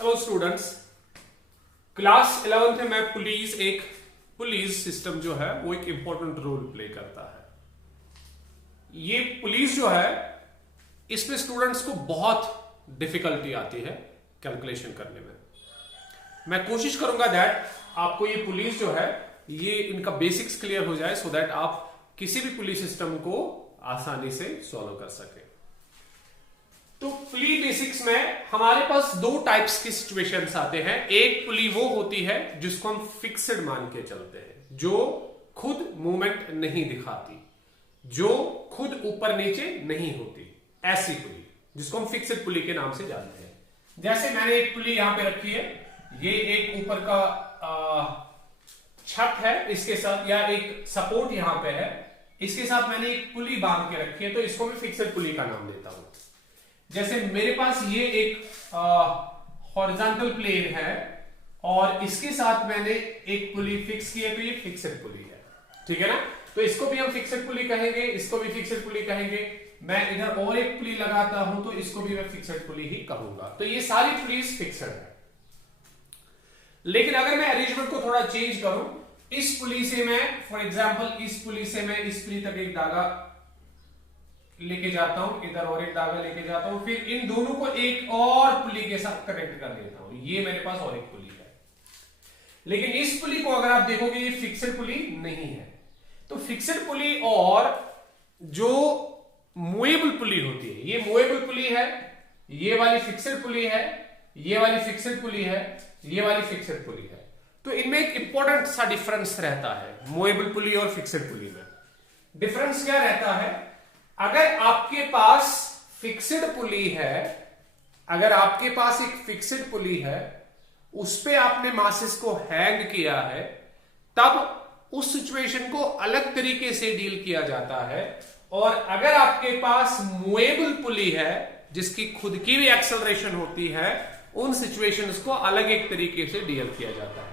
Hello students, class 11th में मैं police system जो है वो एक इंपॉर्टेंट रोल प्ले करता है। ये पुलिस जो है इसमें स्टूडेंट्स को बहुत डिफिकल्टी आती है कैलकुलेशन करने में। मैं कोशिश करूंगा दैट आपको ये पुलिस जो है ये इनका बेसिक्स क्लियर हो जाए सो दैट आप किसी भी पुलिस सिस्टम को आसानी से सॉल्व कर सके। तो पुली बेसिक्स में हमारे पास दो टाइप्स की सिचुएशंस आते हैं। एक पुली वो होती है जिसको हम फिक्स्ड मान के चलते हैं, जो खुद मूवमेंट नहीं दिखाती, जो खुद ऊपर नीचे नहीं होती, ऐसी पुली जिसको हम फिक्स्ड पुली के नाम से जानते हैं। जैसे मैंने एक पुली यहां पे रखी है, ये एक ऊपर का छत है, इसके साथ या एक सपोर्ट यहां पे है, इसके साथ मैंने एक पुली बांध के रखी है, तो इसको मैं फिक्स्ड पुली का नाम देता हूं। जैसे मेरे पास ये एक हॉरिजॉन्टल प्लेन है और इसके साथ मैंने एक पुली फिक्स की है, तो ये फिक्स्ड पुली है, ठीक है ना। तो इसको भी हम फिक्स्ड पुली कहेंगे, इसको भी फिक्स्ड पुली कहेंगे। मैं इधर और एक पुली लगाता हूं तो इसको भी मैं फिक्स्ड पुली ही कहूंगा। तो ये सारी पुलीज फिक्स्ड है। लेकिन अगर मैं अरेंजमेंट को थोड़ा चेंज करूं, इस पुली से मैं फॉर एग्जांपल इस पुली से मैं इस पुली तक एक धागा लेके जाता हूं, इधर और एक धागा लेके जाता हूं, फिर इन दोनों को एक और पुली के साथ कनेक्ट कर देता हूं। ये मेरे पास और एक पुली है। लेकिन इस पुली को अगर आप देखोगे ये फिक्स्ड पुली नहीं है। तो फिक्स्ड पुली और जो मूवेबल पुली होती है, ये मूवेबल पुली है, ये वाली फिक्स्ड पुली है, ये वाली फिक्स्ड पुली है, ये वाली फिक्स्ड पुली है। तो इनमें एक इंपॉर्टेंट सा डिफरेंस रहता है मूवेबल पुली और फिक्स्ड पुली में। डिफरेंस क्या रहता है? अगर आपके पास फिक्स्ड पुली है, अगर आपके पास एक फिक्स्ड पुली है, उस पे आपने मासेस को हैंग किया है, तब उस सिचुएशन को अलग तरीके से डील किया जाता है। और अगर आपके पास मूवेबल पुली है जिसकी खुद की भी एक्सेलरेशन होती है, उन सिचुएशंस को अलग एक तरीके से डील किया जाता है।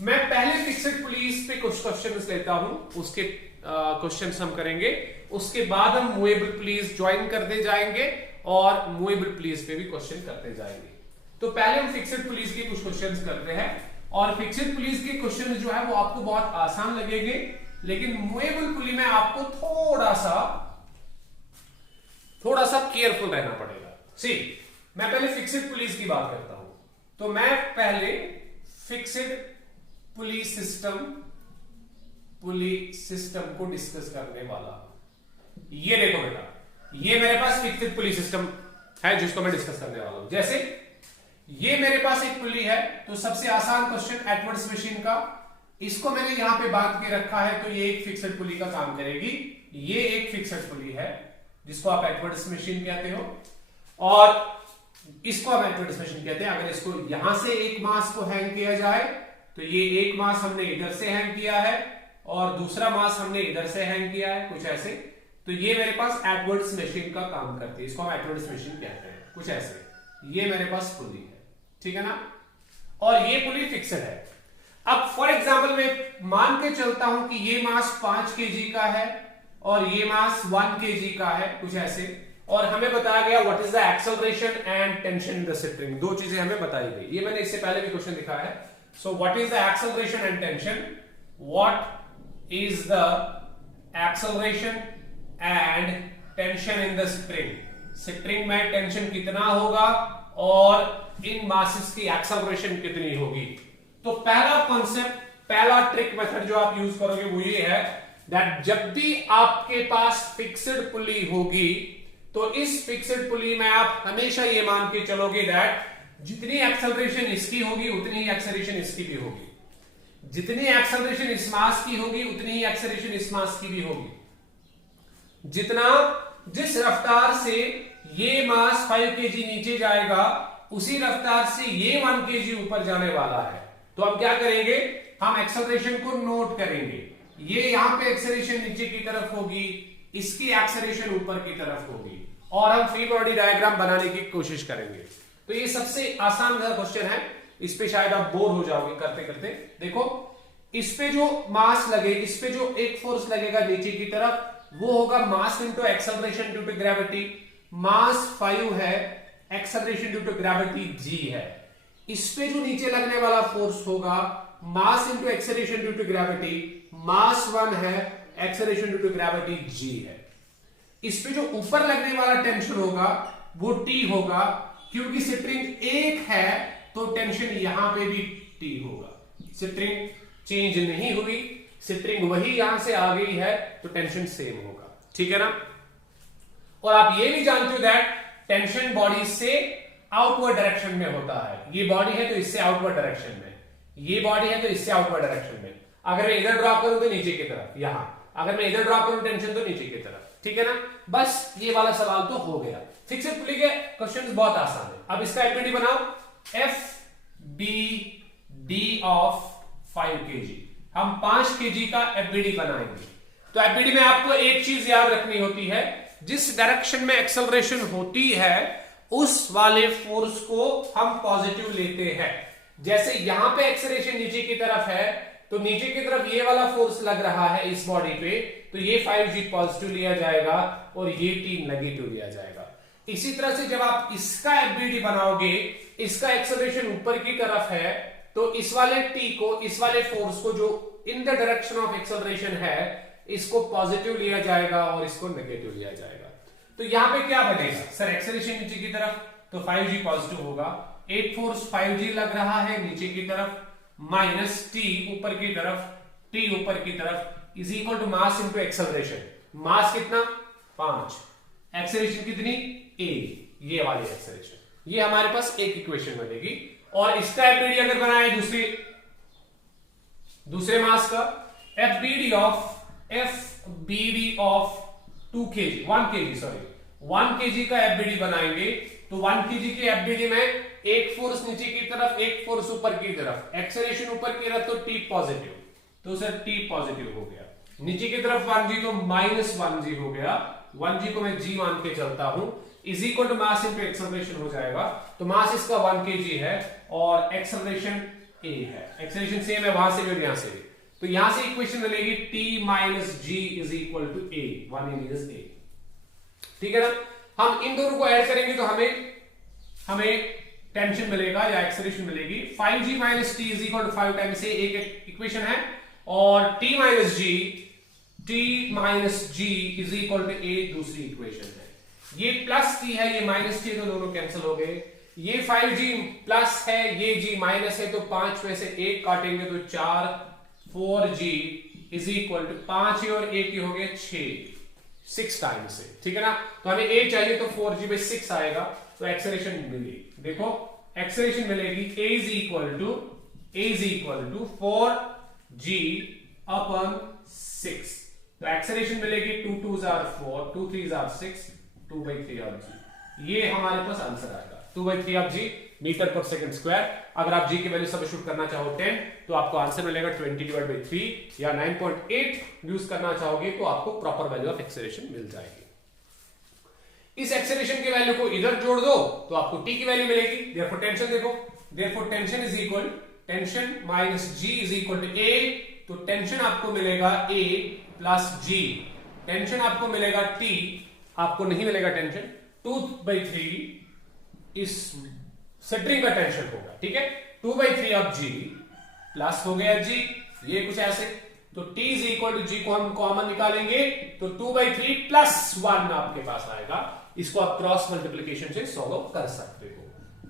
मैं पहले फिक्स्ड पुलीज पे कुछ क्वेश्चंस लेता हूं, उसके क्वेश्चंस हम करेंगे, उसके बाद हम मूवेबल पुलीज ज्वाइन करते जाएंगे और मूवेबल पुलीज पे भी क्वेश्चन करते जाएंगे। तो पहले हम फिक्स्ड पुलीज के कुछ क्वेश्चंस करते हैं और फिक्स्ड पुलीज के क्वेश्चन जो है वो आपको बहुत आसान लगेंगे, लेकिन मूवेबल पुली में आपको थोड़ा सा केयरफुल रहना पड़ेगा। सी, मैं पहले फिक्स्ड पुलीज की बात करता हूं। तो मैं पहले फिक्स्ड पुली सिस्टम को डिस्कस करने वाला हूं। ये देखो बेटा, ये मेरे पास फिक्स्ड पुली सिस्टम है जिसको मैं डिस्कस करने वाला हूं। जैसे ये मेरे पास एक पुली है, तो सबसे आसान क्वेश्चन एडवर्ड्स मशीन का, इसको मैंने यहां पे बांध के रखा है, तो ये एक फिक्स्ड पुली का काम करेगी। ये एक फिक्स्ड पुली है जिसको आप एडवर्ड्स मशीन कहते हो, और इसको आप एडवर्ड्स मशीन कहते हैं। अगर इसको यहां से एक मास को हैंग किया जाए, तो ये एक मास हमने इधर से हैंग किया है और दूसरा मास हमने इधर से हैंग किया है, कुछ ऐसे। तो ये मेरे पास एडवर्ड्स मशीन का काम करती है, इसको हम एडवर्ड्स मशीन कहते हैं, कुछ ऐसे। ये मेरे पास पुली है, ठीक है ना, और ये पुली फिक्स्ड है। अब फॉर एग्जांपल मैं मान के चलता हूं कि ये मास 5 kg का है और ये मास 1 kg का है, कुछ ऐसे। और हमें बताया गया what is the acceleration and tension in the spring. दो चीजें हमें बताई गई, ये मैंने इससे पहले भी क्वेश्चन दिखाया है। So what is the acceleration and tension, what is the acceleration and tension in the spring. Spring में टेंशन कितना होगा और इन मासेस की एक्सेलरेशन कितनी होगी। तो पहला कॉन्सेप्ट, पहला ट्रिक मेथड जो आप यूज करोगे वो ये है दैट जब भी आपके पास फिक्स्ड पुली होगी, तो इस फिक्स्ड पुली में आप हमेशा ये मान के चलोगे दैट जितनी एक्सेलरेशन इसकी होगी उतनी ही एक्सेलरेशन इसकी भी होगी, जितनी एक्सेलरेशन इस मास की होगी उतनी ही एक्सेलरेशन इस मास की भी होगी। जिस रफ्तार से ये मास 5 kg नीचे जाएगा, उसी रफ्तार से ये 1 kg ऊपर जाने वाला है। तो हम क्या करेंगे, हम एक्सेलरेशन को नोट करेंगे। ये यहां पे एक्सेलरेशन नीचे की तरफ होगी, इसकी एक्सेलरेशन ऊपर की तरफ होगी, और हम फ्री बॉडी डायग्राम बनाने की कोशिश करेंगे। तो ये सबसे आसान क्वेश्चन है, इस पे शायद आप बोर हो जाओगे करते करते। देखो, इस पे जो मास लगे, इस पे जो एक फोर्स लगेगा नीचे की तरफ, वो होगा mass into acceleration due to gravity. Mass 5 है, acceleration due to gravity g है। इस पे जो नीचे लगने वाला फोर्स होगा mass into acceleration due to gravity, mass 1 है, acceleration due to gravity g है। इस पे जो ऊपर लगने वाला टेंशन होगा वो T होगा, क्योंकि स्प्रिंग एक है तो टेंशन यहां पे भी T होगा। स्प्रिंग चेंज नहीं हुई, स्प्रिंग वही यहां से आ गई है तो टेंशन सेम होगा, ठीक है ना। और आप ये भी जानते हो दैट टेंशन बॉडी से आउटवर्ड डायरेक्शन में होता है। ये बॉडी है तो इससे आउटवर्ड डायरेक्शन में, ये बॉडी है तो इससे आउटवर्ड डायरेक्शन में। अगर मैं इधर ड्रॉप करूं तो नीचे की तरफ यहां, अगर मैं इधर ड्रॉप करूं टेंशन तो नीचे की तरफ, ठीक है ना। बस ये वाला सवाल तो हो गया। फिक्स्ड पुली के क्वेश्चंस बहुत आसान है। अब इसका एफबीडी बनाओ, F B D of 5 kg। हम 5 kg का एफबीडी बनाएंगे। तो एफबीडी में आपको एक चीज याद रखनी होती है, जिस डायरेक्शन में एक्सेलरेशन होती है उस वाले फोर्स को हम पॉजिटिव लेते हैं। जैसे यहां पे एक्सेलरेशन नीचे की तरफ है तो नीचे की तरफ ये वाला फोर्स लग रहा है इस बॉडी पे, तो ये 5g पॉजिटिव लिया जाएगा और ये t नेगेटिव लिया जाएगा। इसी तरह से जब आप इसका एफबीडी बनाओगे, इसका एक्सेलरेशन ऊपर की तरफ है तो इस वाले t को, इस वाले फोर्स को जो in the direction of acceleration है, इसको पॉजिटिव लिया जाएगा और इसको नेगेटिव लिया जाएगा। तो यहां पे क्या बनेगा सर, एक्सेलरेशन नीचे की तरफ तो 5g पॉजिटिव होगा, एक फोर्स 5g लग रहा है नीचे की तरफ, माइनस t ऊपर की तरफ, t ऊपर की तरफ is equal to mass into acceleration. Mass कितना 5, एक्सेलरेशन कितनी a, ये वाली एक्सेलरेशन। ये हमारे पास एक इक्वेशन बनेगी। और इसका एफबीडी अगर बनाए दूसरे मास का, एफबीडी ऑफ 1 kg का एफबीडी बनाएंगे तो 1 kg के एफबीडी में एक फोर्स नीचे की तरफ, एक फोर्स ऊपर की तरफ, एक्सेलरेशन ऊपर की तरफ तो t पॉजिटिव, तो सर t पॉजिटिव हो गया। नीचे की तरफ 1g तो माइनस 1g हो गया, 1g को मैं g मान के चलता हूं, is equal to mass into acceleration हो जाएगा। तो मास इसका 1 kg है और एक्सेलरेशन a है, एक्सेलरेशन सेम है वहां से भी और यहां से भी। तो यहां से इक्वेशन मिलेगी t minus g is equal to a, 1 is a, ठीक है ना। हम इन दोनों को ऐड करेंगे तो हमें टेंशन मिलेगा या एक्सेलरेशन मिलेगी। 5g minus t is equal to 5 times a एक इक्वेशन है, और t minus g is equal to a दूसरी इक्वेशन है। ये प्लस t है, ये माइनस t, तो दोनों कैंसिल हो गए। ये 5g प्लस है, ये g माइनस है, तो 5 में से 1 काटेंगे तो 4, 4g इज इक्वल टू 5 और 1 हो गए 6 टाइम्स से, ठीक है ना। तो हमें a चाहिए तो 4g by 6 आएगा, तो एक्सेलरेशन मिलेगी। देखो एक्सेलरेशन मिलेगी a is equal to 4g upon 6। तो एक्सेलरेशन मिलेगी 2 2s are 4, 2 3s are 6, 2/3 of g। ये हमारे पास आंसर आएगा 2/3 of g मीटर पर सेकंड स्क्वायर। अगर आप g की वैल्यू सब्स्टिट्यूट करना चाहो 10 तो आपको आंसर मिलेगा 20/3, या 9.8 यूज करना चाहोगे तो आपको प्रॉपर वैल्यू ऑफ एक्सेलरेशन मिल जाएगी। इस एक्सेलरेशन की वैल्यू को इधर जोड़ दो तो आपको t की वैल्यू मिलेगी। देयरफॉर टेंशन देखो, therefore tension is equal, tension minus g is equal to a, तो टेंशन आपको मिलेगा a प्लस g, टेंशन आपको मिलेगा t, आपको नहीं मिलेगा टेंशन 2/3 इस सेंटरिंग का टेंशन होगा, ठीक है। 2/3 ऑफ g प्लस हो गया g, ये कुछ ऐसे, तो t is equal to g को हम कॉमन निकालेंगे तो 2/3 प्लस 1 आपके पास आएगा। इसको आप क्रॉस मल्टीप्लिकेशन से सॉल्व कर सकते हो।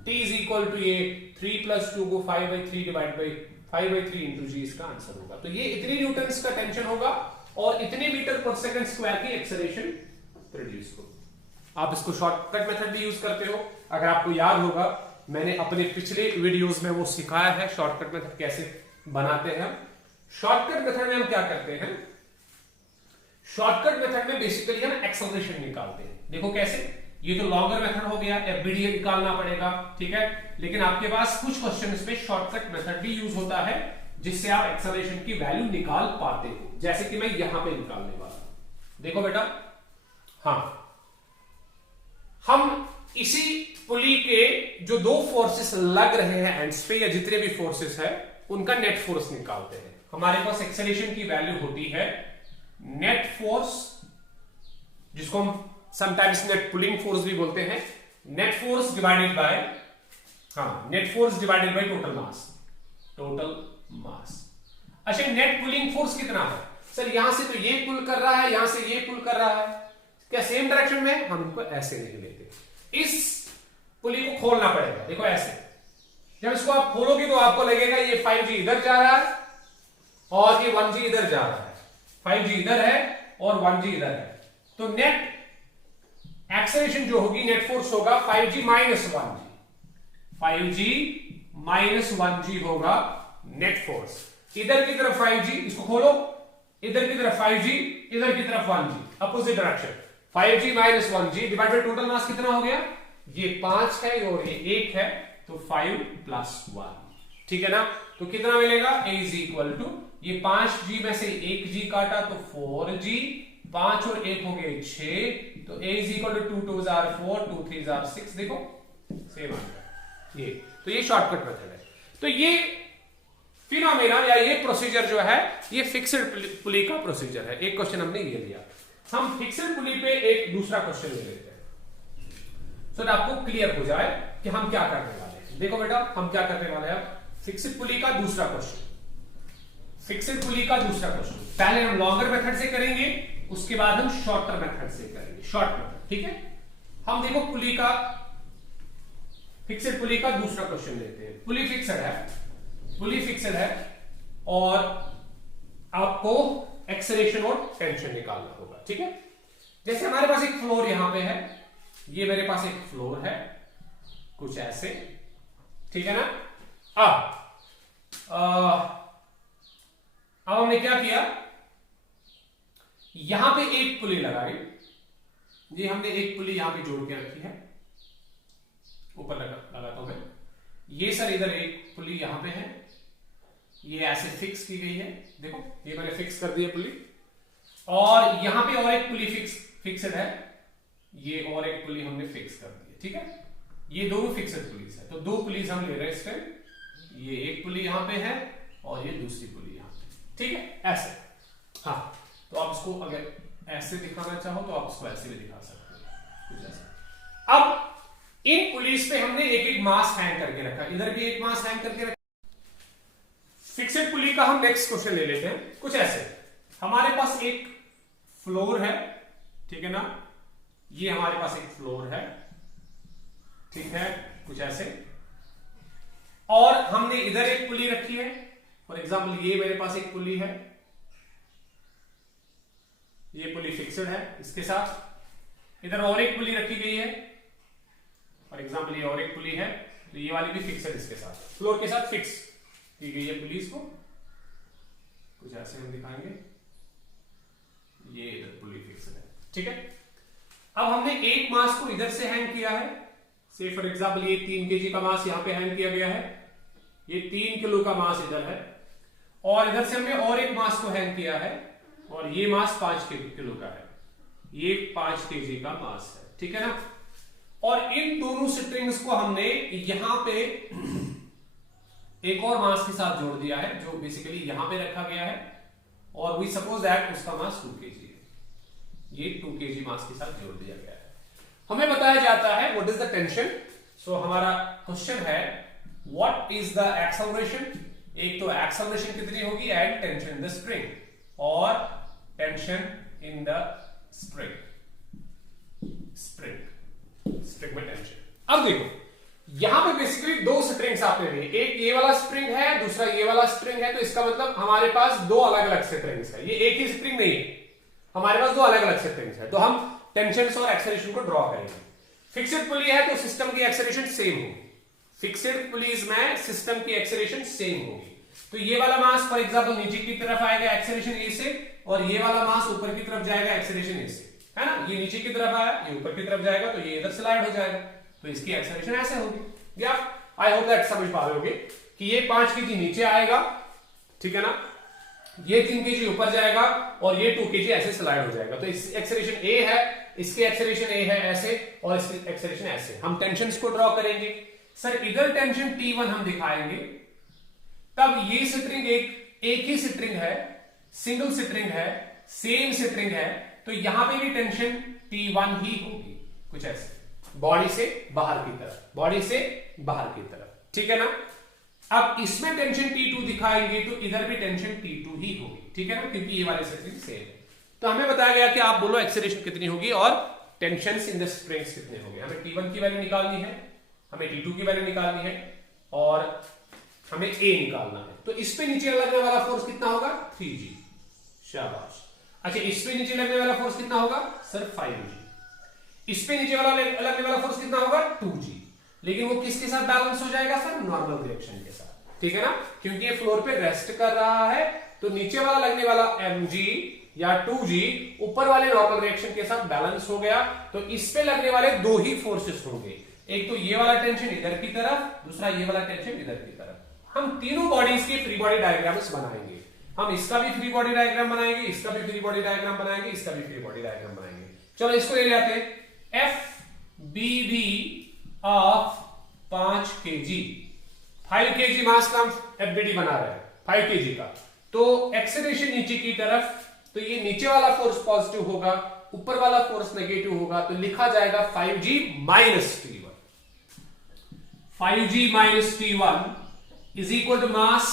t इज इक्वल टू ये 3 प्लस 2 को 5/3 डिवाइड बाई 5/3 इंटू g इसका आंसर होगा। तो ये इतनी न्यूटन का टेंशन होगा और इतने मीटर पर सेकंड स्क्वायर की एक्सेलरेशन प्रोड्यूस होगी। आप इसको शॉर्टकट मेथड भी यूज करते हो। अगर आपको याद होगा मैंने अपने पिछले वीडियोस में वो सिखाया है शॉर्टकट मेथड कैसे बनाते हैं। शॉर्टकट मेथड में हम क्या करते हैं, शॉर्टकट मेथड में बेसिकली हम एक्सेलरेशन निकालते हैं। देखो कैसे, ये तो लॉन्गर मेथड हो गया, एफबीडी निकालना पड़ेगा, ठीक है। लेकिन आपके पास कुछ क्वेश्चंस पे शॉर्टकट मेथड भी यूज होता है जिससे आप एक्सेलरेशन की वैल्यू निकाल पाते हो, जैसे कि मैं यहां पे निकालने वाला हूं। देखो बेटा, हाँ, हम इसी पुली के जो दो फोर्सेस लग रहे हैं एंड्स पे, या जितने भी फोर्सेस है उनका नेट फोर्स निकालते हैं। हमारे पास एक्सेलरेशन की वैल्यू होती है नेट फोर्स, जिसको हम समटाइम्स नेट पुलिंग फोर्स भी बोलते हैं, नेट फोर्स डिवाइडेड बाय हाँ, net force divided by total mass, total मास। अच्छा, नेट पुलिंग फोर्स कितना है सर? यहां से तो ये पुल कर रहा है, यहां से ये पुल कर रहा है, क्या सेम डायरेक्शन में? हम इनको ऐसे लिख लेते, इस पुली को खोलना पड़ेगा। देखो ऐसे, जब इसको आप खोलोगे तो आपको लगेगा ये 5G इधर जा रहा है और ये 1G इधर जा रहा है, 5G इधर है और 1G इधर है, तो नेट एक्सेलरेशन जो होगी, नेट फोर्स होगा 5G minus 1G, 5G minus 1G होगा नेट फोर्स। इधर की तरफ 5G, इसको खोलो, इधर की तरफ 5G, इधर की तरफ 1G, opposite direction, 5G minus 1G divide by total मास कितना हो गया? ये 5 है और ये 1 है, तो 5 प्लस 1, ठीक है ना? तो कितना मिलेगा? A इज इक्वल टू, ये 5G में से 1G काटा तो 4G, 5 और 1 हो गए 6, तो A इज इक्वल टू 2 2 जार 4, 2 3 जार 6, देखो सेम आंसर ये। तो ये शॉर्टकट मेथड है। तो ये फिनोमेना या ये प्रोसीजर जो है, ये फिक्स्ड पुली का प्रोसीजर है। एक क्वेश्चन हमने ये लिया। हम फिक्स्ड पुली पे एक दूसरा क्वेश्चन ले लेते हैं, सो आपको क्लियर हो जाए कि हम क्या करने वाले हैं। देखो बेटा, हम क्या करने वाले हैं, फिक्स्ड पुली का दूसरा क्वेश्चन, फिक्स्ड पुली का दूसरा क्वेश्चन। पहले हम लॉन्गर मेथड से करेंगे, उसके बाद हम शॉर्टर मेथड से करेंगे, शॉर्ट मेथड, ठीक है? हम देखो पुली का, फिक्स्ड पुली का दूसरा क्वेश्चन लेते हैं। पुली फिक्स्ड है, पुली फिक्स्ड है और आपको एक्सेलरेशन और टेंशन निकालना होगा, ठीक है? जैसे हमारे पास एक फ्लोर यहां पे है, ये मेरे पास एक फ्लोर है कुछ ऐसे, ठीक है ना? अब हमने क्या किया, यहां पे एक पुली लगाई, ये हमने एक पुली यहां पे जोड़ के रखी है, ऊपर लगाता हूं मैं। ये सर इधर एक पुली यहां पे है, ये ऐसे फिक्स की गई है, देखो ये मैंने फिक्स कर दी है पुली, और यहां पे और एक पुली फिक्स्ड है, ये और एक पुली हमने फिक्स कर दी है, ठीक है? ये दोनों फिक्स्ड पुलीज है, तो दो पुलीज हम ले रहे हैं इस टाइम। ये एक पुली यहां पे है और ये दूसरी पुली यहां पे, ठीक है? ऐसे। हाँ, तो आप इसको अगर ऐसे दिखाना चाहो तो आप इसको ऐसे भी दिखा सकते हो, कुछ ऐसे। अब इन पुलिस पे हमने एक एक मास हैंग करके रखा, इधर भी एक मास हैंग करके रखा। फिक्स्ड पुली का हम नेक्स्ट क्वेश्चन ले लेते हैं, कुछ ऐसे। हमारे पास एक फ्लोर है, ठीक है ना? ये हमारे पास एक फ्लोर है, ठीक है, कुछ ऐसे, और हमने इधर एक पुली रखी है। फॉर एग्जाम्पल ये मेरे पास एक पुली है, ये पुली फिक्स्ड है, इसके साथ इधर और एक पुली रखी गई है, फॉर एग्जाम्पल ये और एक पुली है, तो ये वाली भी फिक्स्ड इसके साथ, फ्लोर के साथ फिक्स की गई है पुलिस को, कुछ ऐसे हम दिखाएंगे। ये इधर पुली फिक्स्ड है, ठीक है? अब हमने एक मास को इधर से हैंग किया है, से फॉर एग्जाम्पल ये 3 kg का मास यहां पे हैंग किया गया है, ये 3 किलो का मास इधर है, और इधर से हमने और एक मास को हैंग किया है, और ये मास 5 किलो का है, ये 5 kg का मास है, ठीक है ना? और इन दोनों स्ट्रिंग्स को हमने यहां पे एक और मास के साथ जोड़ दिया है, जो बेसिकली यहां पे रखा गया है, और वी सपोज दैट उसका मास 2 kg है, ये 2 kg मास के साथ जोड़ दिया गया है। हमें बताया जाता है व्हाट इज द टेंशन। सो हमारा क्वेश्चन है व्हाट इज द एक्सेलरेशन। एक तो एक्सेलरेशन कितनी होगी and tension in the spring, और tension in the spring, spring में टेंशन। अब देखो यहां पे बेसिकली दो स्प्रिंग्स आते हैं, एक ये वाला स्प्रिंग है, दूसरा ये वाला स्प्रिंग है, तो इसका मतलब हमारे पास दो अलग अलग स्प्रिंग्स है, ये एक ही स्प्रिंग नहीं है, हमारे पास दो अलग अलग स्प्रिंग्स है। तो हम टेंशन और एक्सेलरेशन को ड्रॉ करेंगे। फिक्स्ड पुली है तो सिस्टम की एक्सेलरेशन सेम होगी, फिक्स्ड पुलीज में सिस्टम की एक्सेलरेशन सेम होगी। तो ये वाला मास फॉर एग्जांपल नीचे की तरफ आएगा एक्सेलरेशन ए से, और ये वाला मास ऊपर की तरफ जाएगा एक्सेलरेशन ए से, है ना? ये नीचे की तरफ आया, ये ऊपर की तरफ जाएगा, तो ये इधर स्लाइड हो जाएगा, तो इसकी एक्सेलरेशन ऐसे होगी। आई होप दैट समझ पा रहे होगे कि ये 5 kg नीचे आएगा, ठीक है ना? ये 3 kg ऊपर जाएगा, और ये 2 kg ऐसे स्लाइड हो जाएगा। तो इस एक्सेलरेशन ए है, इसकी एक्सेलरेशन ए है ऐसे, और इसकी एक्सेलरेशन ऐसे। हम टेंशन को ड्रॉ करेंगे। सर इधर टेंशन T1 हम दिखाएंगे, तब ये स्ट्रिंग एक ही स्ट्रिंग है, सिंगल स्ट्रिंग है, सेम स्ट्रिंग है, तो यहां पे भी टेंशन T1 ही होगी, कुछ ऐसे। बॉडी से बाहर की तरफ, बॉडी से बाहर की तरफ, ठीक है ना। अब इसमें टेंशन T2 दिखाएंगे तो इधर भी टेंशन T2 ही होगी, ठीक है ना, क्योंकि ये वाले सेटिंग सेम है। तो हमें बताया गया कि आप बोलो एक्सेलरेशन कितनी होगी और टेंशंस इन द स्प्रिंग्स कितने होंगे। हमें T1 की वैल्यू निकालनी है, हमें T2 की वैल्यू निकालनी है और हमें A निकालना है। तो इस पे नीचे लगने वाला फोर्स कितना होगा? 3G। शाबाश। अच्छा, इस पे नीचे लगने वाला फोर्स कितना होगा सर? 5G। इस पे नीचे वाला लगने वाला फोर्स कितना होगा? 2G। लेकिन वो किसके साथ बैलेंस हो जाएगा सर? नॉर्मल रिएक्शन के साथ, ठीक है ना, क्योंकि ये फ्लोर पे रेस्ट कर रहा है। तो नीचे वाला लगने वाला mg या 2G ऊपर वाले नॉर्मल रिएक्शन के साथ बैलेंस हो गया। तो इस पे लगने वाले दो ही फोर्सेस होंगे, एक तो ये वाला टेंशन इधर की तरफ, दूसरा ये वाला टेंशन इधर की तरफ। हम तीनों बॉडीज के फ्री बॉडी डायग्राम्स बनाएंगे। हम इसका भी फ्री बॉडी डायग्राम बनाएंगे, इसका भी फ्री बॉडी डायग्राम बनाएंगे, इसका भी फ्री बॉडी डायग्राम बनाएंगे। चलो इसको ले जाते हैं। FBD ऑफ 5 kg, 5 kg मास का FBD बना रहे हैं 5 kg का। तो एक्सेलरेशन नीचे की तरफ, तो ये नीचे वाला फोर्स पॉजिटिव होगा, ऊपर वाला फोर्स नेगेटिव होगा। तो लिखा जाएगा 5G minus T1। 5G minus T1 is equal to mass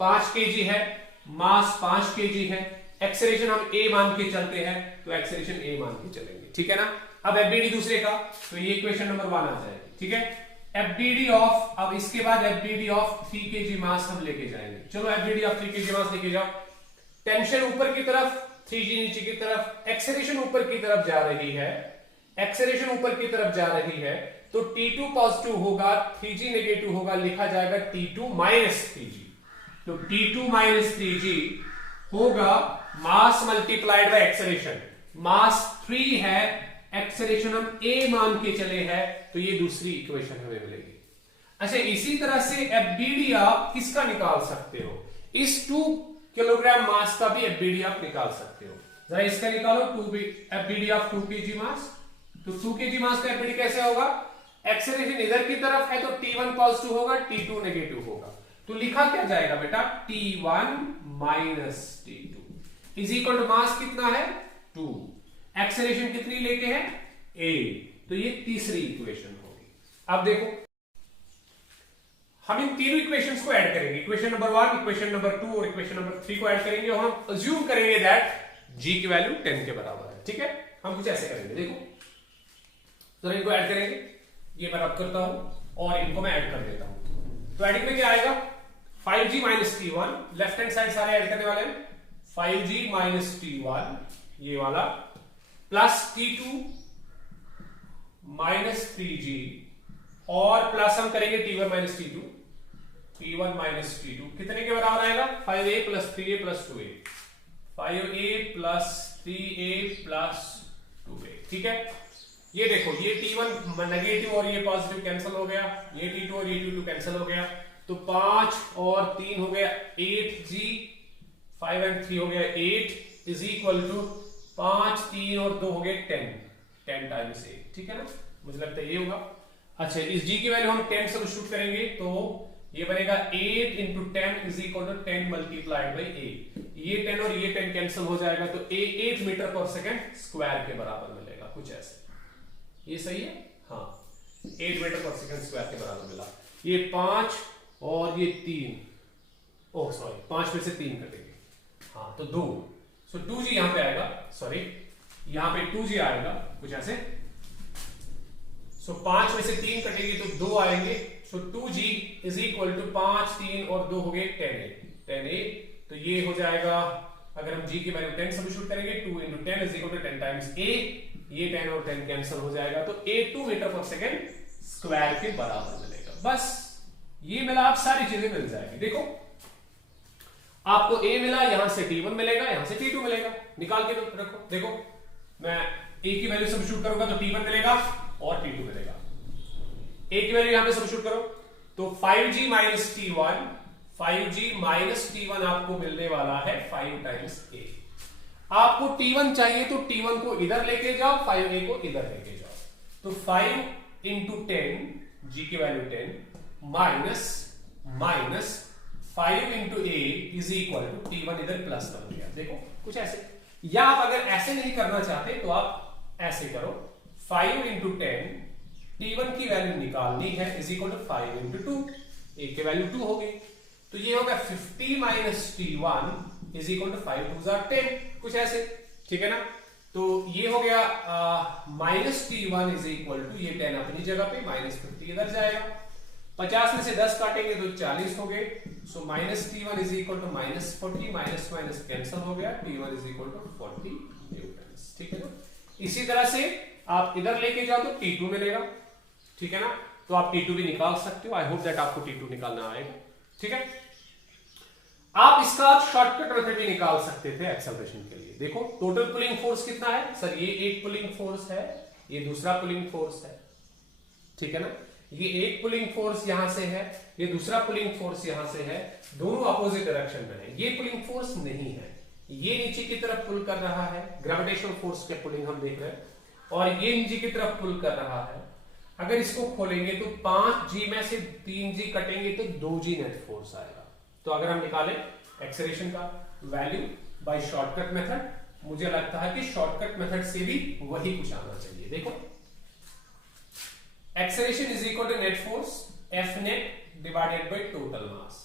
5 kg है, मास 5 kg है, एक्सेलरेशन हम A मान के चलते हैं, तो एक्सेलरेशन A मान के चलेंगे, ठीक है ना। अब FBD दूसरे का, तो ये इक्वेशन नंबर 1 आ जाएगी, ठीक है। FBD ऑफ, अब इसके बाद FBD ऑफ 3 kg मास हम लेके जाएंगे। चलो FBD ऑफ 3 kg मास लेके जाओ। टेंशन ऊपर की तरफ, 3G नीचे की तरफ, एक्सेलरेशन ऊपर की तरफ जा रही है, एक्सेलरेशन ऊपर की तरफ जा रही है। तो T2 पॉजिटिव होगा, 3G नेगेटिव होगा, लिखा जाएगा T2 माइनस 3G। तो T2 माइनस 3G होगा मास मल्टीप्लाइड बाय एक्सेलरेशन। मास 3 है, एक्सेलरेशन हम A मान के चले हैं, तो ये दूसरी इक्वेशन हमें मिलेगी। अच्छा, इसी तरह से FBD आप किसका निकाल सकते हो? इस 2 किलोग्राम मास का भी FBD आप निकाल सकते हो। जरा इसका निकालो, FBD ऑफ 2 kg मास। तो 2 kg मास का FBD कैसे होगा? एक्सेलरेशन इधर की तरफ है तो T1 पॉजिटिव होगा, T2 नेगेटिव होगा। तो लिखा क्या जाएगा बेटा? T1 minus T2 is equal to mass कितना है? 2। एक्सेलरेशन कितनी लेके है? A। तो ये तीसरी इक्वेशन होगी। अब देखो, हम इन तीनों इक्वेशंस को ऐड करेंगे, इक्वेशन नंबर 1, इक्वेशन नंबर 2 और इक्वेशन नंबर 3 को ऐड करेंगे और हम अज्यूम करेंगे दैट G की वैल्यू 10 के बराबर है, ठीक है। हम कुछ ऐसे करेंगे, देखो तो इनको ऐड करेंगे, ये मैं रब करता हूं और इनको मैं ऐड कर देता हूं। तो एडिंग में क्या आएगा? 5G minus T1, left hand side सारे ऐड करने वाले हैं। 5G माइनस T1 ये वाला, प्लस T2 माइनस 3G और प्लस हम करेंगे T1 minus T2, T1 minus T2 कितने के बराबर आएगा? 5A plus 3A plus 2A, 5A plus 3A plus 2A, ठीक है। ये देखो, ये T1 नेगेटिव और ये पॉजिटिव कैंसिल हो गया, ये T2 और ये T2 कैंसिल हो गया। तो 5 और 3 हो गया 8G, 5 एंड 3 हो गया 8 इज इक्वल टू 5, 3 और 2 हो गए 10 टाइम्स 8, ठीक है ना। मुझे लगता है ये होगा। अच्छा, इस G की वैल्यू हम 10 सब्स्टिट्यूट करेंगे तो ये बनेगा 8 into 10 is equal to 10 multiplied by 8। ये 10 और ये 10 कैंसिल हो जाएगा तो 8 मीटर पर सेकेंड स्क्वायर के बराबर मिलेगा, कुछ ऐसे। ये सही है? हाँ, 8 मीटर पर सेकेंड स्क्वायर के बराबर मिला। ये 5 और ये 3, ओह सॉरी 5 में से 3 कटेंगे, हाँ तो 2, सो 2G यहां पे आएगा, सॉरी यहां पे 2G आएगा, कुछ ऐसे। सो 5 में से 3 कटेंगे तो 2 आएंगे। सो 2G इज इक्वल टू 5, 3 और 2 हो गए 10A। तो ये हो जाएगा, अगर हम G की वैल्यू 10 सब्स्टिट्यूट करेंगे, 2 into 10 is equal to 10 times A। ये 10 और 10 कैंसिल हो जाएगा तो A 2 मीटर पर सेकेंड स्क्वायर के बराबर मिलेगा। बस ये मिला, आप सारी चीजें मिल जाएगी। देखो आपको A मिला, यहां से T1 मिलेगा, यहां से T2 मिलेगा, निकाल के रखो। देखो मैं A की वैल्यू सब्स्टिट्यूट करूंगा तो T1 मिलेगा और T2 मिलेगा। A की वैल्यू यहां पे सब्स्टिट्यूट करो तो 5G minus T1, 5G minus T1 आपको मिलने वाला है 5 टाइम्स A। आपको T1 चाहिए तो T1 को इधर लेके जाओ, 5A को इधर लेके जाओ। तो 5 इंटू 10, G की value 10 minus 5 into A is equal to T1 इधर प्लस बन गया। देखो कुछ ऐसे, या आप अगर ऐसे नहीं करना चाहते तो आप ऐसे करो, 5 इंटू 10 T1 की वैल्यू निकालनी है is equal to 5 into 2, A की वैल्यू 2 होगी, तो ये होगा 50 minus T1 is equal to 5 2 जार 10, कुछ ऐसे, ठीक है ना। तो ये हो गया minus T1 is equal to, ये 10 अपनी जगह पे, माइनस 50 इधर जाएगा, 50 में से 10 काटेंगे तो 40 हो गए, so minus T1 is equal to minus 40, minus minus cancel हो गया, T1 is equal to 40 Newton, ठीक है ना। इसी तरह से आप इधर लेके जाओ तो T2 मिलेगा, ठीक है ना, तो आप T2 भी निकाल सकते हो। आई होप दैट आपको T2 निकालना आएगा, ठीक है। आप इसका शॉर्टकट मेथड भी निकाल सकते थे एक्सेलरेशन के लिए। देखो टोटल पुलिंग फोर्स कितना है सर, ये एक पुलिंग फोर्स है, ये दूसरा पुलिंग फोर्स है, ठीक है ना। ये एक पुलिंग फोर्स यहां से है, ये दूसरा पुलिंग फोर्स यहां से है, दोनों अपोजिट डायरेक्शन में है। ये पुलिंग फोर्स नहीं है, ये नीचे की तरफ पुल कर रहा है, ग्रेविटेशनल फोर्स के पुलिंग हम देख रहे हैं, और ये नीचे की तरफ पुल कर रहा है। अगर इसको खोलेंगे तो 5G में से 3G कटेंगे तो 2G नेट फोर्स आएगा। तो अगर हम निकालें एक्सेलरेशन का वैल्यू बाय शॉर्टकट मेथड, मुझे लगता है कि शॉर्टकट मेथड से भी वही कुछ आना चाहिए। देखो acceleration is equal to net force F net divided by total mass,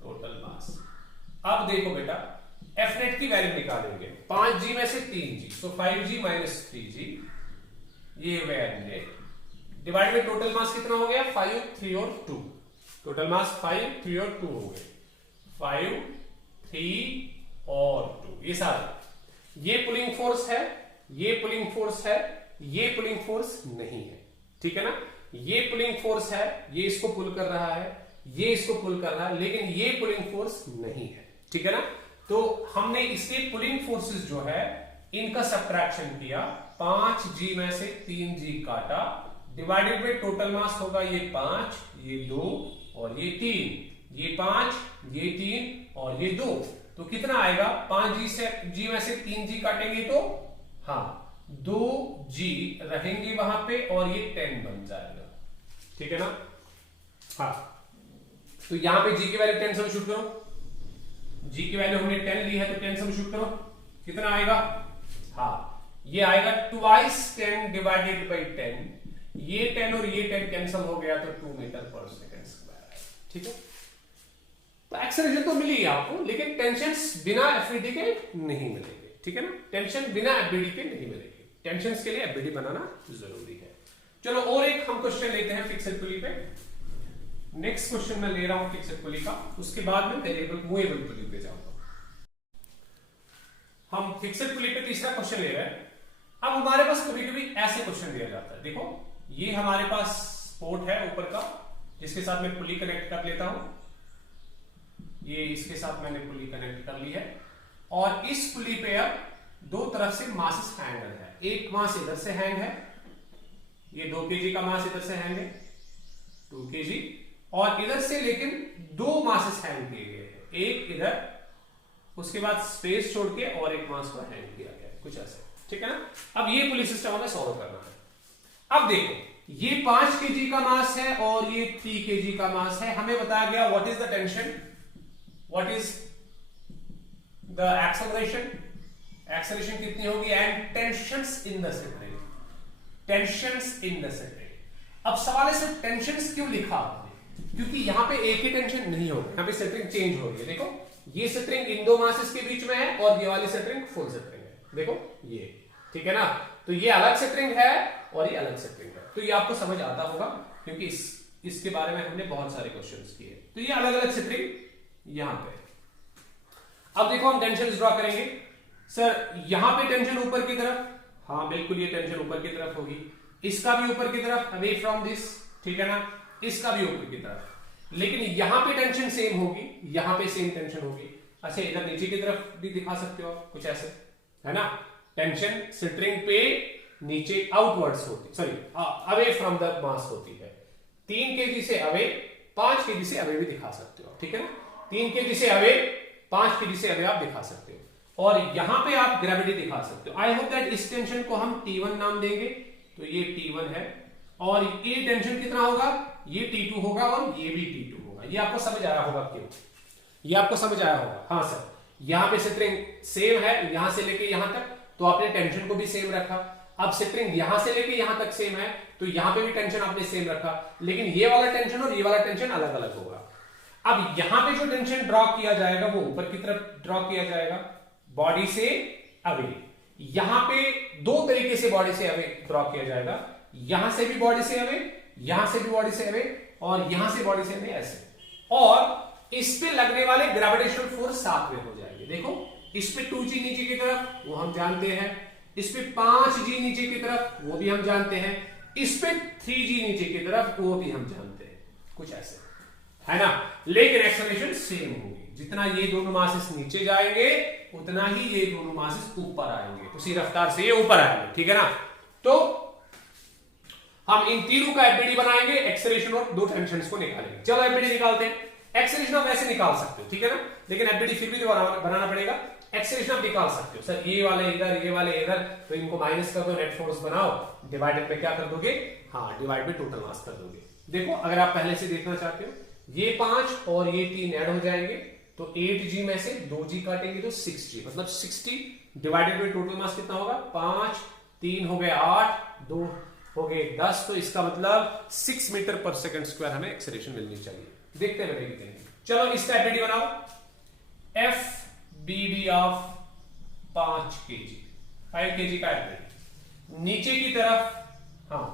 total mass. अब देखो बेटा F नेट की वैल्यू निकालेंगे, 5G में से 3G, सो 5G माइनस 3G, ये हो गया नेट, डिवाइड बाय टोटल मास कितना हो गया, 5 3 और 2, टोटल मास 5 3 और 2 हो गए, 5 3 और 2, ये सारा। ये पुलिंग फोर्स है, ये पुलिंग फोर्स है, ये पुलिंग फोर्स नहीं है, ठीक है ना। ये पुलिंग फोर्स है, ये इसको पुल कर रहा है, ये इसको पुल कर रहा है, लेकिन ये पुलिंग फोर्स नहीं है, ठीक है ना। तो हमने इसके पुलिंग फोर्सेस जो है इनका सब्ट्रैक्शन किया, 5G में से 3G काटा, डिवाइडेड बाय टोटल मास होगा ये 5, ये 2 और ये 3, ये 5, ये 3 और ये 2, तो कितना आएगा, 5G में से 3G काटेंगे तो हाँ 2G रहेंगे वहां पे और ये 10 बन जाएगा, ठीक है ना। हाँ तो यहां पे G की वैल्यू 10 सब्स्टिट्यूट करो, G की वैल्यू हमने 10 ली है तो 10 सब्स्टिट्यूट करो, कितना आएगा, हाँ ये आएगा ट्वाइस 10 डिवाइडेड बाई 10, ये 10 और ये 10 कैंसिल हो गया तो 2 मीटर पर सेकंड स्क्वायर, ठीक है। तो एक्सेलरेशन तो मिली आपको, लेकिन टेंशंस बिना एफबीडी के नहीं मिलेंगे, ठीक है ना। टेंशन बिना एफबीडी के नहीं मिलेंगे, टेंशंस के लिए एफबीडी बनाना जरूरी है। चलो और एक हम क्वेश्चन लेते हैं फिक्स्ड पुली पे। नेक्स्ट क्वेश्चन मैं ले रहा हूं फिक्स्ड पुली का, उसके बाद में वेरिएबल मूवेबल पुली पे जाऊंगा। हम फिक्स्ड पुली पे तीसरा क्वेश्चन ले रहे हैं। अब हमारे पास कभी कभी ऐसे क्वेश्चन दिया जाता है, देखो ये हमारे पास पोर्ट है ऊपर का, जिसके साथ मैं पुली कनेक्ट कर लेता हूं, ये इसके साथ मैंने पुली कनेक्ट कर ली है, और इस पुली पे अब दो तरफ से मासेस हैंगर है, एक मास इधर से हैंग है, ये 2 kg का मास इधर से हैंग है 2 kg, और इधर से लेकिन 2 मासेस हैंग किए गए हैं, एक इधर, उसके बाद स्पेस छोड़ के और एक मास को हैंग किया गया है, कुछ ऐसे, ठीक है ना। अब ये पुली सिस्टम हमें सॉल्व करना है। अब देखो ये 5 kg का मास है और ये 3 kg का मास है, हमें बताया गया what is the tension, what is the acceleration, acceleration कितनी होगी, and tensions in the system, tensions in the system. अब सवाल है सर टेंशंस क्यों लिखा आपने, क्योंकि यहां पे एक ही टेंशन नहीं होगी, यहां पे सेटरिंग चेंज हो रही है। देखो ये सेटरिंग इन दो मासेस के बीच में है और ये वाली सेटरिंग फुल सेटरिंग है, देखो ये, ठीक है ना। तो ये अलग सेटरिंग है और ये अलग सेटरिंग है, तो ये आपको समझ आता होगा क्योंकि इसके बारे में हमने बहुत सारे क्वेश्चंस किए। तो ये अलग अलग सेटरिंग यहां पे। अब देखो हम टेंशन ड्रॉ करेंगे, सर यहां पे टेंशन ऊपर की तरफ, हाँ बिल्कुल ये टेंशन ऊपर की तरफ होगी, इसका भी ऊपर की तरफ, अवे फ्रॉम दिस, ठीक है ना, इसका भी ऊपर की तरफ, लेकिन यहां पे टेंशन सेम होगी, यहां पे सेम टेंशन होगी। अच्छा इधर नीचे की तरफ भी दिखा सकते हो आप, कुछ ऐसे, है ना, टेंशन सिटरिंग पे नीचे आउटवर्ड्स होती, sorry away from the mass होती है, 3 kg से अवे, 5 kg से अवे भी दिखा सकते हो, ठीक है ना, 3 kg से अवे, 5 kg से अवे आप दिखा सकते हो, और यहां पे आप ग्रेविटी दिखा सकते हो। आई होप दैट इस टेंशन को हम T1 नाम देंगे, तो ये T1 है, और ये टेंशन कितना होगा, ये T2 होगा और ये भी T2 होगा। ये आपको समझ आया होगा क्यों, ये आपको समझ आया होगा, हाँ सर यहां पे सिटरिंग सेम है यहां से लेके यहां तक, तो आपने टेंशन को भी सेम रखा। अब स्प्रिंग यहां से लेके यहां तक सेम है, तो यहां पे भी टेंशन आपने सेम रखा, लेकिन ये वाला टेंशन और ये वाला टेंशन अलग अलग होगा। अब यहां पे जो टेंशन ड्रॉ किया जाएगा वो ऊपर की तरफ ड्रॉ किया जाएगा बॉडी से अवे। यहां पे दो तरीके से बॉडी से अवे ड्रॉ किया जाएगा, यहां से भी बॉडी से अवे, यहां से भी बॉडी से अवे, और यहां से बॉडी से अवे, ऐसे। और इस पे लगने वाले ग्रेविटेशनल फोर्स साथ में हो जाएंगे। देखो इस पे 2g नीचे की तरफ, वो हम जानते हैं, इस पे 5g नीचे की तरफ, वो भी हम जानते हैं, इस पे 3g नीचे की तरफ, वो भी हम जानते हैं, कुछ ऐसे, है ना। लेकिन एक्सेलरेशन सेम होगी, जितना ये दोनों मासेस नीचे जाएंगे उतना ही ये दोनों मासेस ऊपर आएंगे, उसी रफ्तार से ये ऊपर आएंगे, ठीक है ना। तो हम इन तीनों का एफबीडी बनाएंगे, एक्सेलरेशन और दो टेंशंस को निकालेंगे। चलो एफबीडी निकालते हैं। एक्सेलरेशन आप वैसे निकाल सकते हो, ठीक है ना, लेकिन एफबीडी फिर भी बनाना पड़ेगा। एक्सेलरेशन आप निकाल सकते हो, सर ये वाले इधर, ये वाले इधर, तो इनको माइनस कर दो, नेट फोर्स बनाओ, डिवाइडेड पे क्या कर दोगे, हाँ डिवाइड पे टोटल मास कर दोगे। देखो अगर आप पहले से देखना चाहते हो, ये 5 और ये 3 ऐड हो जाएंगे, तो 8g में से 2g काटेंगे तो 6g, मतलब 60 डिवाइडेड बाय टोटल मास कितना होगा, 5, 3 हो गए 8, 2 हो गए 10, तो इसका मतलब 6 मीटर पर सेकंड स्क्वायर हमें एक्सेलरेशन मिलनी चाहिए। देखते हैं बनेगी कि नहीं। चलो इसका एफबीडी बनाओ, एफबीडी ऑफ 5 kg, 5 kg का एफबीडी। नीचे की तरफ, हाँ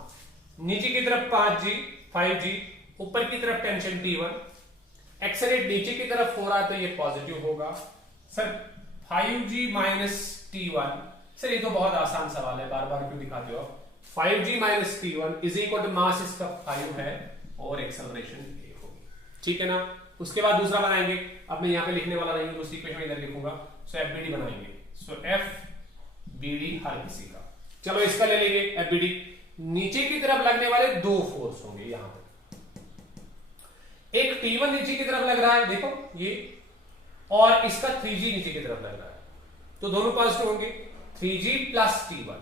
नीचे की तरफ 5g, 5g, ऊपर की तरफ टेंशन T1, एक्सेलरेट नीचे की तरफ हो रहा है तो ये पॉजिटिव होगा। Sir 5g minus T1, sir ये तो बहुत आसान सवाल है, बार बार क्यों दिखाते हो। 5g minus T1 is equal to mass इसका 5 है और एक्सेलरेशन a होगी, ठीक है ना। उसके बाद दूसरा बनाएंगे, अब मैं यहां पे लिखने वाला नहीं हूं, दूसरी इक्वेशन इधर लिखूंगा। सो एफबीडी बनाएंगे, सो एफबीडी हर किसी का। चलो इसका ले लेंगे एफबीडी। नीचे की तरफ लगने वाले दो फोर्स होंगे यहां पर, एक T1 नीचे की तरफ लग रहा है, देखो ये, और इसका 3g नीचे की तरफ लग रहा है, तो दोनों पॉजिटिव होंगे, 3g प्लस T1,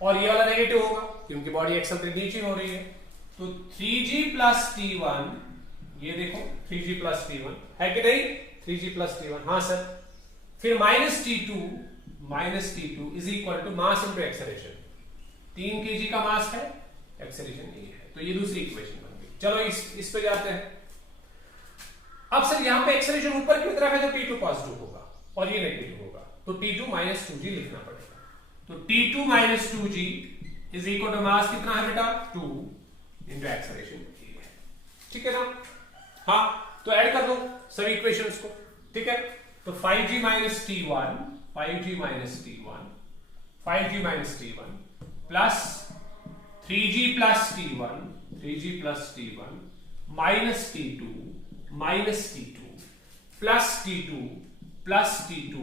और ये वाला नेगेटिव होगा क्योंकि बॉडी एक्सेलरेट नीचे हो रही है। तो 3g प्लस T1, ये देखो 3g प्लस T1 है कि नहीं, 3g प्लस T1, हाँ सर। फिर minus T2 is equal to mass into acceleration, 3 kg का मास है, एक्सेलरेशन ये है, तो ये दूसरी इक्वेशन बन गई। चलो इस पे जाते हैं। अब सर यहां पे एक्सेलरेशन ऊपर की तरफ है तो T2 पॉजिटिव होगा और ये नेगेटिव होगा, तो T2 माइनस 2g लिखना पड़ेगा। तो T2 minus 2g is equal to mass कितना है बेटा, 2 इंटू एक्सेलरेशन, ठीक है ना। हाँ तो ऐड कर दो सभी इक्वेशंस को, ठीक है। तो 5g minus T1, 5g minus T1, 5g minus T1 plus 3g plus T1, 3g plus T1 minus T2 plus T2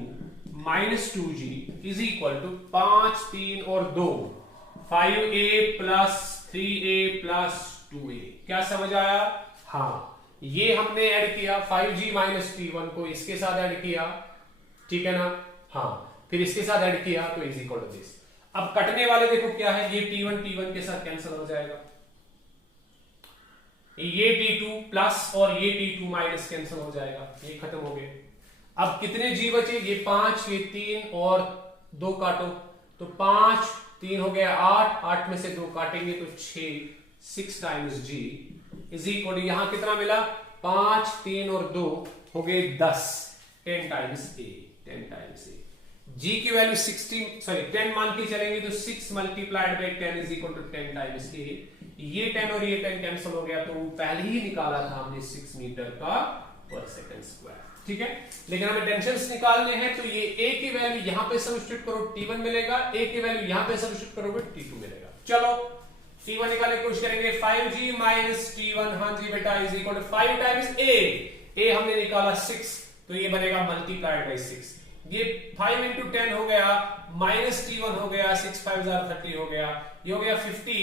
minus 2g is equal to 5, 3 और 2, 5a plus 3a plus 2a। क्या समझ आया, हाँ ये हमने ऐड किया 5g minus T1 को इसके साथ ऐड किया, ठीक है ना, हाँ फिर इसके साथ ऐड किया तो इज इक्वल टू दिस। अब कटने वाले देखो क्या है, ये T1 के साथ कैंसिल हो जाएगा, ये T2 प्लस और ये T2 माइनस कैंसिल हो जाएगा, ये खत्म हो गए। अब कितने g बचे, ये 5, ये 3 और 2 काटो, तो 5, 3 हो गया 8, 8 में से 2 काटेंगे तो 6 times g is equal to, यहां कितना मिला, 5, 3 और 2 हो गए 10, 10 टाइम्स a। g की वैल्यू 10 मान के चलेंगे तो 6 multiplied by 10 is equal to 10 times a। ये 10 और ये 10 कैंसिल हो गया, तो पहले ही निकाला था हमने 6 मीटर का पर सेकंड स्क्वायर, ठीक है। लेकिन हमें टेंशंस निकालने हैं, तो ये a की वैल्यू यहां पे सब्स्टिट्यूट करो T1 मिलेगा, a की वैल्यू यहां पे सब्स्टिट्यूट करोगे T2 मिलेगा। चलो T1 निकालने की कोशिश करेंगे, 5g माइनस T1, हाँ जी बेटा, is equal to 5 times a हमने निकाला 6, तो ये बनेगा मल्टीप्लाइड बाई 6, ये 5 इंटू 10 हो गया, माइनस T1 हो गया, 6 5 30 हो गया, ये हो गया 50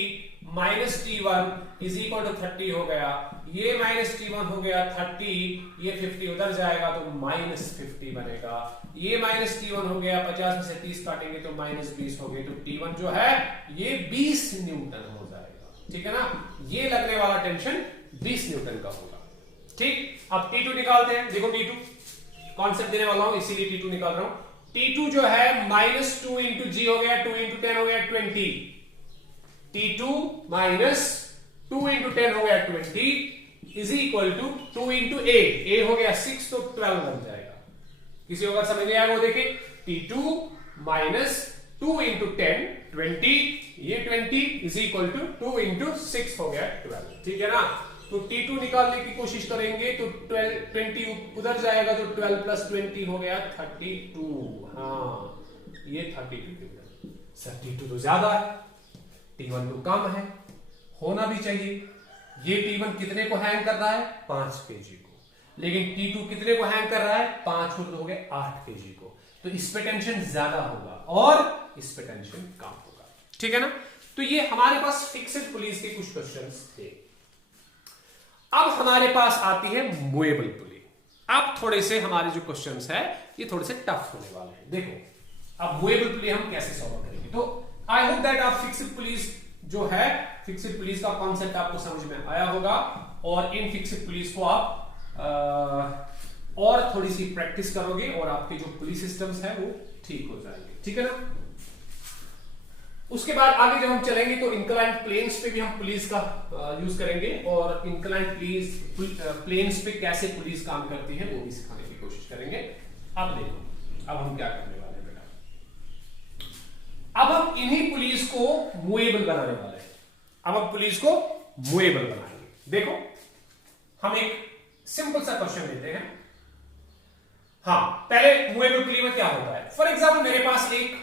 minus T1 is equal to 30 हो गया, ये माइनस T1 हो गया 30, ये 50 उधर जाएगा तो माइनस 50 बनेगा, ये माइनस T1 हो गया, 50 में से 30 काटेंगे तो माइनस 20 हो गए, तो T1 जो है ये 20 न्यूटन हो जाएगा, ठीक है ना। ये लगने वाला टेंशन 20 न्यूटन का होगा, ठीक। अब T2 निकालते हैं, देखो T2 कॉन्सेप्ट देने वाला हूं इसीलिए T2 निकाल रहा हूं। T2 जो है -2 इंटू जी हो गया, 2 इंटू 10 हो गया 20, T2 -2 इंटू 10 हो गया 20 इज इक्वल टू 2 इंटू ए हो गया 6 तो 12 बन जाएगा। किसी को अगर समझ नहीं आएगा वो देखिए, T2 -2 इंटू 10 20, ये 20 इज इक्वल टू 2 इंटू 6 हो गया 12, ठीक है ना। तो T2 निकालने की कोशिश करेंगे तो 20 उधर जाएगा तो 12 प्लस 20 हो गया 32। हाँ ये 32 सर, T2 तो ज्यादा है, T1 तो कम है, होना भी चाहिए। ये T1 कितने को हैंग कर रहा है 5 kg को, लेकिन T2 कितने को हैंग कर रहा है 5 को, तो हो गए 8 kg को। तो इस पे टेंशन ज्यादा होगा और इस पे टेंशन कम होगा, ठीक है ना। तो ये हमारे पास फिक्स्ड पुलीज के कुछ क्वेश्चंस थे। अब हमारे पास आती है मूवेबल पुली। अब थोड़े से हमारे जो क्वेश्चंस है ये थोड़े से टफ होने वाले हैं। देखो अब मूवेबल पुली हम कैसे सॉल्व करेंगे। तो आई होप दैट आप फिक्स्ड पुलीज जो है, फिक्स्ड पुलीज का कॉन्सेप्ट आपको समझ में आया होगा और इन फिक्स्ड पुलीज को आप और थोड़ी सी प्रैक्टिस करोगे और आपके जो पुलिस सिस्टम्स है वो ठीक हो जाएंगे, ठीक है ना। उसके बाद आगे जब हम चलेंगे तो इंक्लाइंड प्लेन्स पे भी हम पुलिस का यूज करेंगे और इंक्लाइंड प्लेन्स पे कैसे पुलिस काम करती है वो भी सिखाने की कोशिश करेंगे। अब देखो अब हम क्या करने वाले हैं बेटा, अब हम इन्हीं पुलिस को मूवेबल बनाने वाले हैं। अब हम पुलिस को मूवेबल बनाएंगे। देखो हम एक सिंपल सा क्वेश्चन लेते हैं। हाँ पहले मूवेबल पुली में क्या होता है, फॉर एग्जाम्पल मेरे पास एक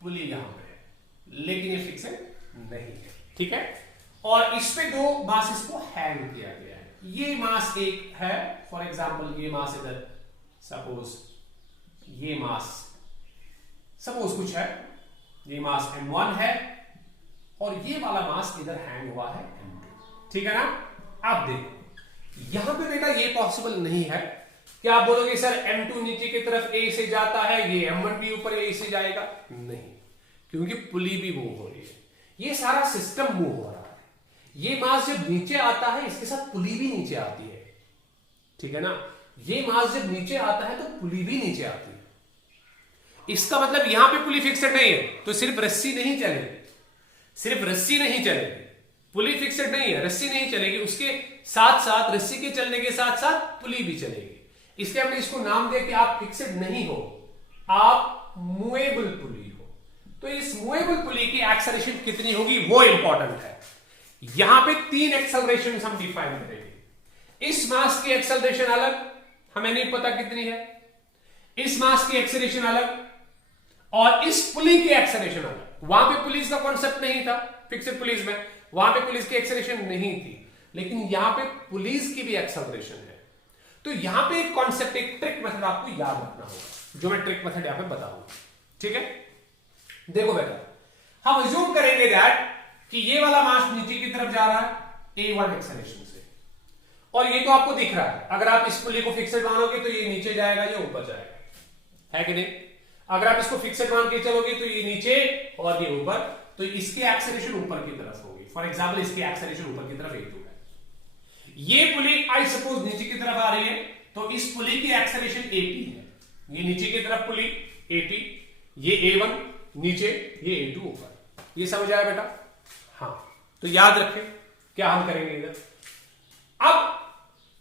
पुली यहां पे है लेकिन ये फिक्स नहीं है, ठीक है, और इस पे दो मास को हैंग किया गया है। ये मास एक है, फॉर एग्जाम्पल ये मास इधर, सपोज ये मास सपोज कुछ है, ये मास M1 है और ये वाला मास इधर हैंग हुआ है M2, ठीक है ना। अब देखो यहां पे बेटा ये पॉसिबल नहीं है कि आप बोलोगे सर M2 नीचे की तरफ A से जाता है, ये M1 भी ऊपर A से जाएगा, नहीं, क्योंकि पुली भी मूव हो रही है, ये सारा सिस्टम मूव हो रहा है। ये मास जब नीचे आता है इसके साथ पुली भी नीचे आती है, ठीक है ना। ये मास जब नीचे आता है तो पुली भी नीचे आती है। इसका मतलब यहां पे पुली फिक्स्ड नहीं है तो सिर्फ रस्सी नहीं चलेगी, सिर्फ रस्सी नहीं चलेगी, पुली फिक्स्ड नहीं है, रस्सी नहीं चलेगी, उसके साथ साथ रस्सी के चलने के साथ साथ पुली भी चलेगी। इसलिए हमने इसको नाम दिया कि आप फिक्स्ड नहीं हो, आप मूवेबल पुली हो। तो इस मूवेबल पुली की एक्सेलरेशन कितनी होगी वो इंपॉर्टेंट है। यहां पे 3 एक्सेलरेशन हम डिफाइन करेंगे। इस मास की एक्सेलरेशन अलग, हमें नहीं पता कितनी है, इस मास की एक्सेलरेशन अलग और इस पुली की एक्सेलरेशन अलग। वहां पे पुलिस का कॉन्सेप्ट नहीं था फिक्स्ड पुलिस में, वहां पे पुलिस की एक्सेलरेशन नहीं थी, लेकिन यहां पे पुलिस की भी एक्सेलरेशन है। तो यहां पे एक कॉन्सेप्ट, एक ट्रिक मेथड आपको याद रखना होगा, जो मैं ट्रिक मेथड यहां पे बताऊंगा, ठीक है। देखो बेटा हम अज्यूम करेंगे दैट कि ये वाला मास नीचे की तरफ जा रहा है A1 एक्सेलरेशन से, और ये तो आपको दिख रहा है। अगर आप इस पुली को फिक्स्ड मानोगे तो ये नीचे जाएगा, ये ऊपर जाएगा, है कि नहीं। अगर आप इसको फिक्स्ड मान के चलोगे तो ये नीचे और ये ऊपर, तो इसकी एक्सेलरेशन ऊपर की तरफ होगी। फॉर एग्जाम्पल इसकी एक्सेलरेशन ऊपर की तरफ A2 है, ये पुली आई सपोज नीचे की तरफ आ रही है तो इस पुली की एक्सेलरेशन AT है, ये नीचे की तरफ पुली AT, ये A1 नीचे, ये A2 ऊपर। ये समझ आया बेटा। हाँ तो याद रखें क्या हम करेंगे इधर। अब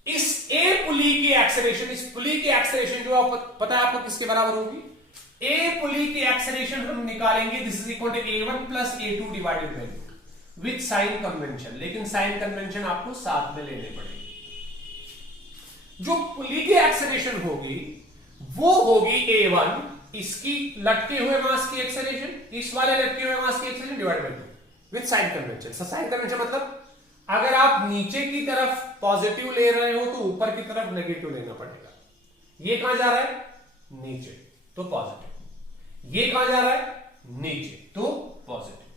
इस A पुली की एक्सेलरेशन, इस पुली की एक्सेलरेशन जो आप पता है आपको किसके बराबर होगी, A पुली की एक्सेलरेशन हम निकालेंगे, this is equal to A1 plus A2 divided by with sign convention, लेकिन साइन कन्वेंशन आपको साथ में लेने पड़ेगी। जो पुली की एक्सेलरेशन होगी वो होगी A1, इसकी लटके हुए मास की एक्सेलरेशन, इस वाले लटके हुए मास की acceleration divide by 2 with sign convention. Sign convention मतलब अगर आप नीचे की तरफ पॉजिटिव ले रहे हो तो ऊपर की तरफ नेगेटिव लेना पड़ेगा। ये कहां जा रहा है नीचे तो पॉजिटिव, ये कहां जा रहा है नीचे तो पॉजिटिव,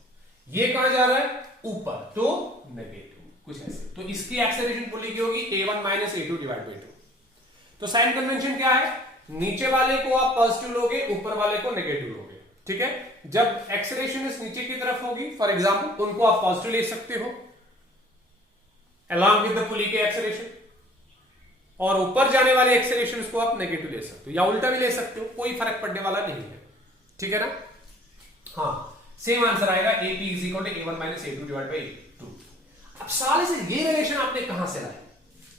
ये कहां जा रहा है ऊपर तो नेगेटिव, कुछ ऐसे। तो इसकी एक्सेलरेशन पुली की होगी A1 minus A2 divide by 2। तो साइन कन्वेंशन क्या है, नीचे वाले को आप पॉजिटिव लोगे, ऊपर वाले को नेगेटिव लोगे, ठीक है। जब एक्सेलरेशन इस नीचे की तरफ होगी, फॉर एग्जांपल उनको आप पॉजिटिव ले सकते हो along with the पुली के एक्सेलरेशन, और ऊपर जाने वाले एक्सेलरेशन को आप नेगेटिव ले सकते हो या उल्टा भी ले सकते हो, कोई फर्क पड़ने वाला नहीं है, ठीक है ना। हाँ, सेम आंसर आएगा AP is equal to A1 minus A2 divide by A2। अब सवाल से ये रिलेशन आपने कहां से लाया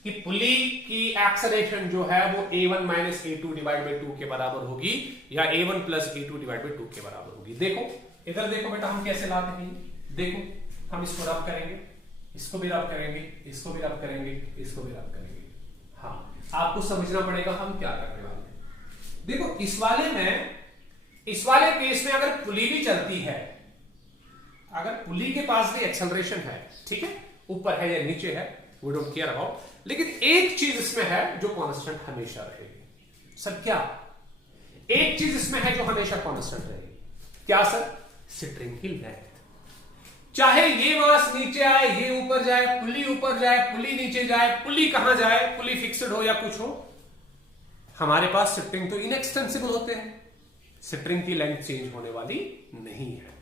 कि पुली की एक्सेलरेशन जो है वो A1 minus A2 divide by 2 के बराबर होगी या A1 plus A2 divide by 2 के बराबर होगी। देखो इधर देखो बेटा, हम कैसे लाते हैं, देखो हम इसको रब करेंगे, इसको भी रब करेंगे, इसको भी रब करेंगे, इसको भी रब करेंगे। हाँ, आपको समझना पड़ेगा हम क्या करने वाले हैं। देखो इस वाले केस में अगर पुली भी चलती है, अगर पुली के पास भी एक्सेलरेशन है, ठीक है, ऊपर है या नीचे है, वी डोंट केयर अबाउट, लेकिन एक चीज इसमें है जो कांस्टेंट हमेशा रहेगी। सर क्या? एक चीज इसमें है जो हमेशा कांस्टेंट रहेगी, क्या सर? स्ट्रिंग की लेंथ। चाहे ये मास नीचे आए, ये ऊपर जाए, पुली ऊपर जाए, पुली नीचे जाए, पुली कहां जाए, पुली फिक्स्ड हो या कुछ हो, हमारे पास स्ट्रिंग तो इनएक्सटेंसिबल होते हैं, स्ट्रिंग की लेंथ चेंज होने वाली नहीं है।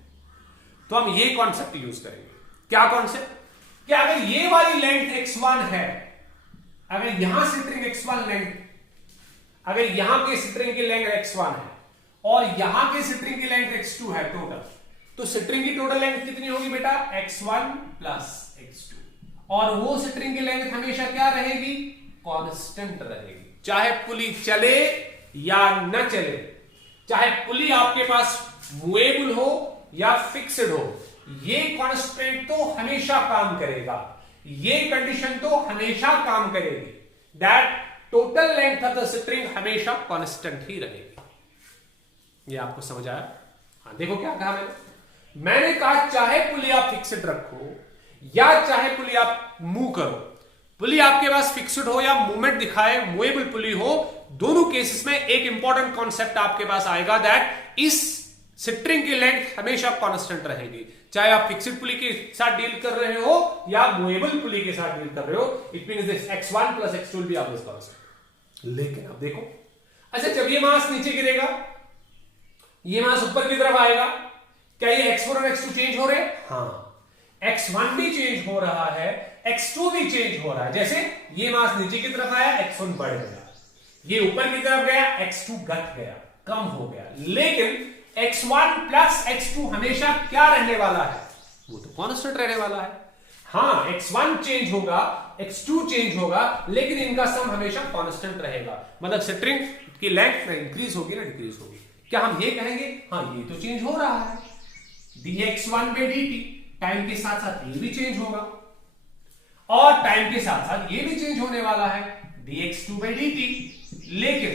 तो हम ये कॉन्सेप्ट यूज करेंगे। क्या कॉन्सेप्ट? कि अगर ये वाली लेंथ x1 है, अगर यहां स्ट्रिंग x1 लेंथ, अगर यहां के स्ट्रिंग की लेंथ x1 है और यहां के स्ट्रिंग की लेंथ x2 है टोटल, तो स्ट्रिंग की टोटल लेंथ कितनी होगी बेटा? x1 plus x2। और वो स्ट्रिंग की लेंथ हमेशा क्या रहेगी? कांस्टेंट रहेगी, चाहे पुली चले या न चले, चाहे पुली आपके पास मूवेबल हो या फिक्स्ड हो, ये कांस्टेंट तो हमेशा काम करेगा, ये कंडीशन तो हमेशा काम करेगी, that total length of the string हमेशा कांस्टेंट ही रहेगी। ये आपको समझ आया? हाँ, देखो क्या कहा मैंने कहा चाहे पुली आप फिक्स्ड रखो या चाहे पुली आप मूव करो, पुली आपके पास फिक्स्ड हो या मूवमेंट दिखाए, मूवेबल पुली हो, दोनों केसेस में एक इंपॉर्टेंट कॉन्सेप्ट आपके पास आएगा, दैट इस स्ट्रिंग की लेंथ हमेशा कांस्टेंट रहेगी, चाहे आप फिक्स्ड पुली के साथ डील कर रहे हो या मूवेबल पुली के साथ डील कर रहे हो। It means this x1 plus x2 will be always constant. लेकिन अब देखो, अच्छा जब ये मास नीचे गिरेगा, ये मास ऊपर की तरफ आएगा, क्या ये x1 और x2 चेंज हो रहे हैं? हाँ, x1 भी चेंज हो रहा है, x2 भी चेंज हो रहा है। जैसे ये मास नीचे की तरफ आया, x1 बढ़ गया, ये ऊपर की तरफ गया, x2 घट गया, कम हो गया। लेकिन x1 प्लस x2 हमेशा क्या रहने वाला है? वो तो कांस्टेंट रहने वाला है। हाँ, x1 चेंज होगा, x2 चेंज होगा, लेकिन इनका सम हमेशा कांस्टेंट रहेगा। मतलब स्ट्रिंग की लेंथ इंक्रीज होगी ना डिक्रीज होगी। क्या हम ये कहेंगे हाँ ये तो चेंज हो रहा है, dx1 by dt, टाइम के साथ साथ ये भी चेंज होगा और टाइम के साथ साथ ये भी चेंज होने वाला है, dx2 by dt। लेकिन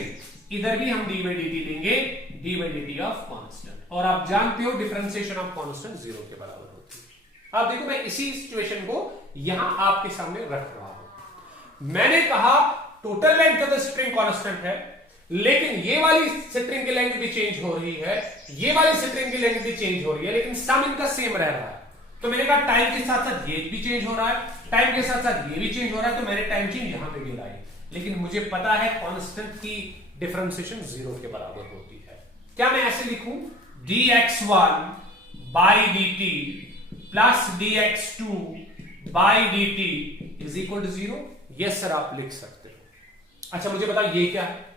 इधर भी हम d by dt लेंगे, d by dt of constant, और आप जानते हो डिफरेंशिएशन ऑफ कांस्टेंट 0 के बराबर होती है। अब देखो मैं इसी सिचुएशन को यहां आपके सामने रख रहा हूं। मैंने कहा total length of the string constant है, लेकिन ये वाली स्ट्रिंग की लेंथ भी चेंज हो रही है, ये वाली स्ट्रिंग की लेंथ भी चेंज हो रही है, लेकिन सम इनका सेम रह रहा है। तो मैंने कहा टाइम के साथ साथ ये भी चेंज हो रहा है, टाइम के साथ साथ ये भी चेंज हो रहा है, तो मैंने टाइम चेंज यहां पे गिराई। लेकिन मुझे पता है कांस्टेंट की डिफरेंशिएशन 0 के बराबर होती है। क्या मैं ऐसे लिखूं? dx1 by dt plus dx2 by dt is equal to 0। Yes sir, आप लिख सकते हो। अच्छा मुझे बताओ ये क्या है?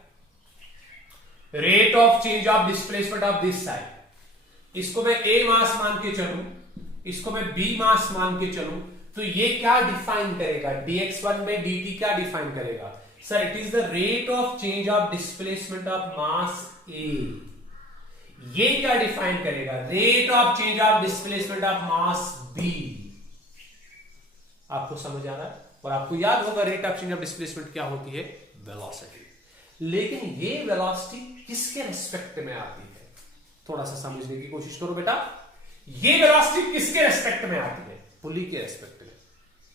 Rate of change of displacement of this side. इसको मैं a मास मान के चलूं, इसको मैं b मास मान के चलूं, तो ये क्या डिफाइन करेगा? dx1 में dt क्या डिफाइन करेगा? Sir it is the rate of change of displacement of mass a। ये क्या डिफाइन करेगा? Rate of change of displacement of mass b। आपको समझ आ रहा है? और आपको याद होगा rate of change of displacement क्या होती है? वेलोसिटी। लेकिन ये वेलोसिटी किसके रेस्पेक्ट में आती है? थोड़ा सा समझने की कोशिश करो बेटा। ये वेलोसिटी किसके रेस्पेक्ट में आती है? पुली के रेस्पेक्ट में।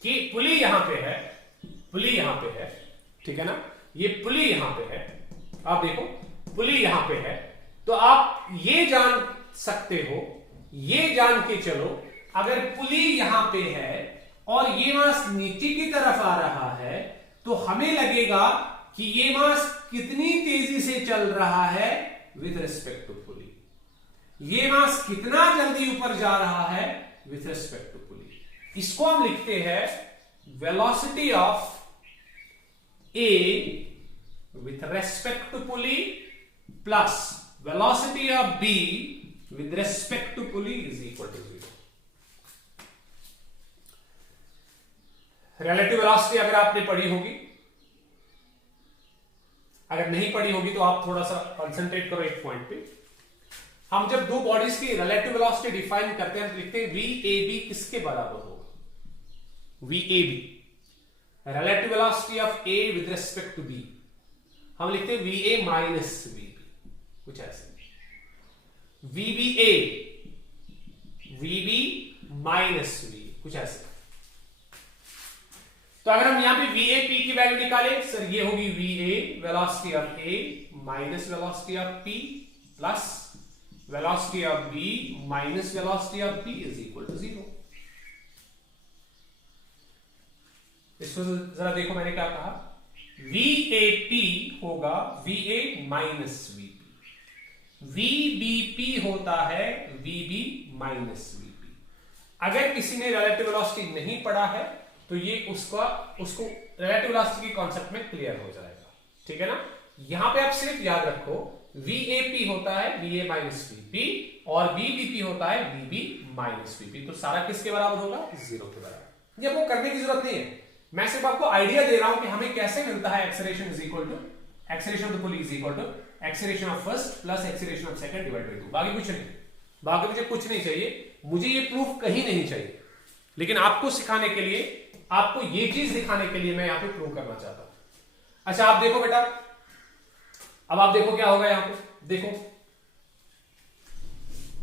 कि पुली यहां पे है, पुली यहां पे है, ठीक है ना, ये पुली यहां पे है, आप देखो पुली यहां पे है, तो आप ये जान सकते हो, ये जान के चलो, अगर पुली यहां पे है और ये मास नीचे की तरफ आ रहा है, तो हमें लगेगा कि ये मास कितनी तेजी से चल रहा है विथ रिस्पेक्ट टू पुली, ये मास कितना जल्दी ऊपर जा रहा है विथ रिस्पेक्ट टू पुली। इसको हम लिखते हैं velocity of A with respect to pulley plus velocity of B with respect to pulley is equal to 0. Relative velocity अगर आपने पढ़ी होगी, अगर नहीं पढ़ी होगी तो आप थोड़ा सा कंसंट्रेट करो एक पॉइंट पे। हम जब दो बॉडीज की रिलेटिव वेलोसिटी डिफाइन करते हैं तो लिखते हैं VAB किसके बराबर होगा? VAB relative velocity of A विद रिस्पेक्ट टू B, हम लिखते हैं VA माइनस VB, कुछ ऐसे। VBA VB माइनस V, कुछ ऐसे। तो अगर हम यहां पे VAP की वैल्यू निकालें, सर ये होगी VA velocity of A minus velocity of P plus velocity of B minus velocity of P is equal to 0। इसको जरा देखो, मैंने क्या कहा, VAP होगा VA माइनस VP, VBP होता है VB माइनस VP। अगर किसी ने रिलेटिव वेलोसिटी नहीं पढ़ा है तो ये उसको रिलेटिव वेलोसिटी के कॉन्सेप्ट में क्लियर हो जाएगा, ठीक है ना। यहां पे आप सिर्फ याद रखो VAP होता है VA माइनस VP और VBP होता है VB माइनस VP। तो सारा किसके बराबर होगा? 0 के बराबर। ये आपको करने की जरूरत नहीं है, मैं सिर्फ आपको आइडिया दे रहा हूं कि हमें कैसे मिलता है acceleration is equal to acceleration of the pulley is equal to acceleration of first plus acceleration of second divide by 2। बाकी कुछ नहीं, बाकी मुझे कुछ नहीं चाहिए, मुझे ये प्रूफ कहीं नहीं चाहिए, लेकिन आपको सिखाने के लिए, आपको ये चीज दिखाने के लिए मैं यहां पे प्रूव करना चाहता हूं। अच्छा आप देखो बेटा, अब आप देखो क्या होगा यहां पे, देखो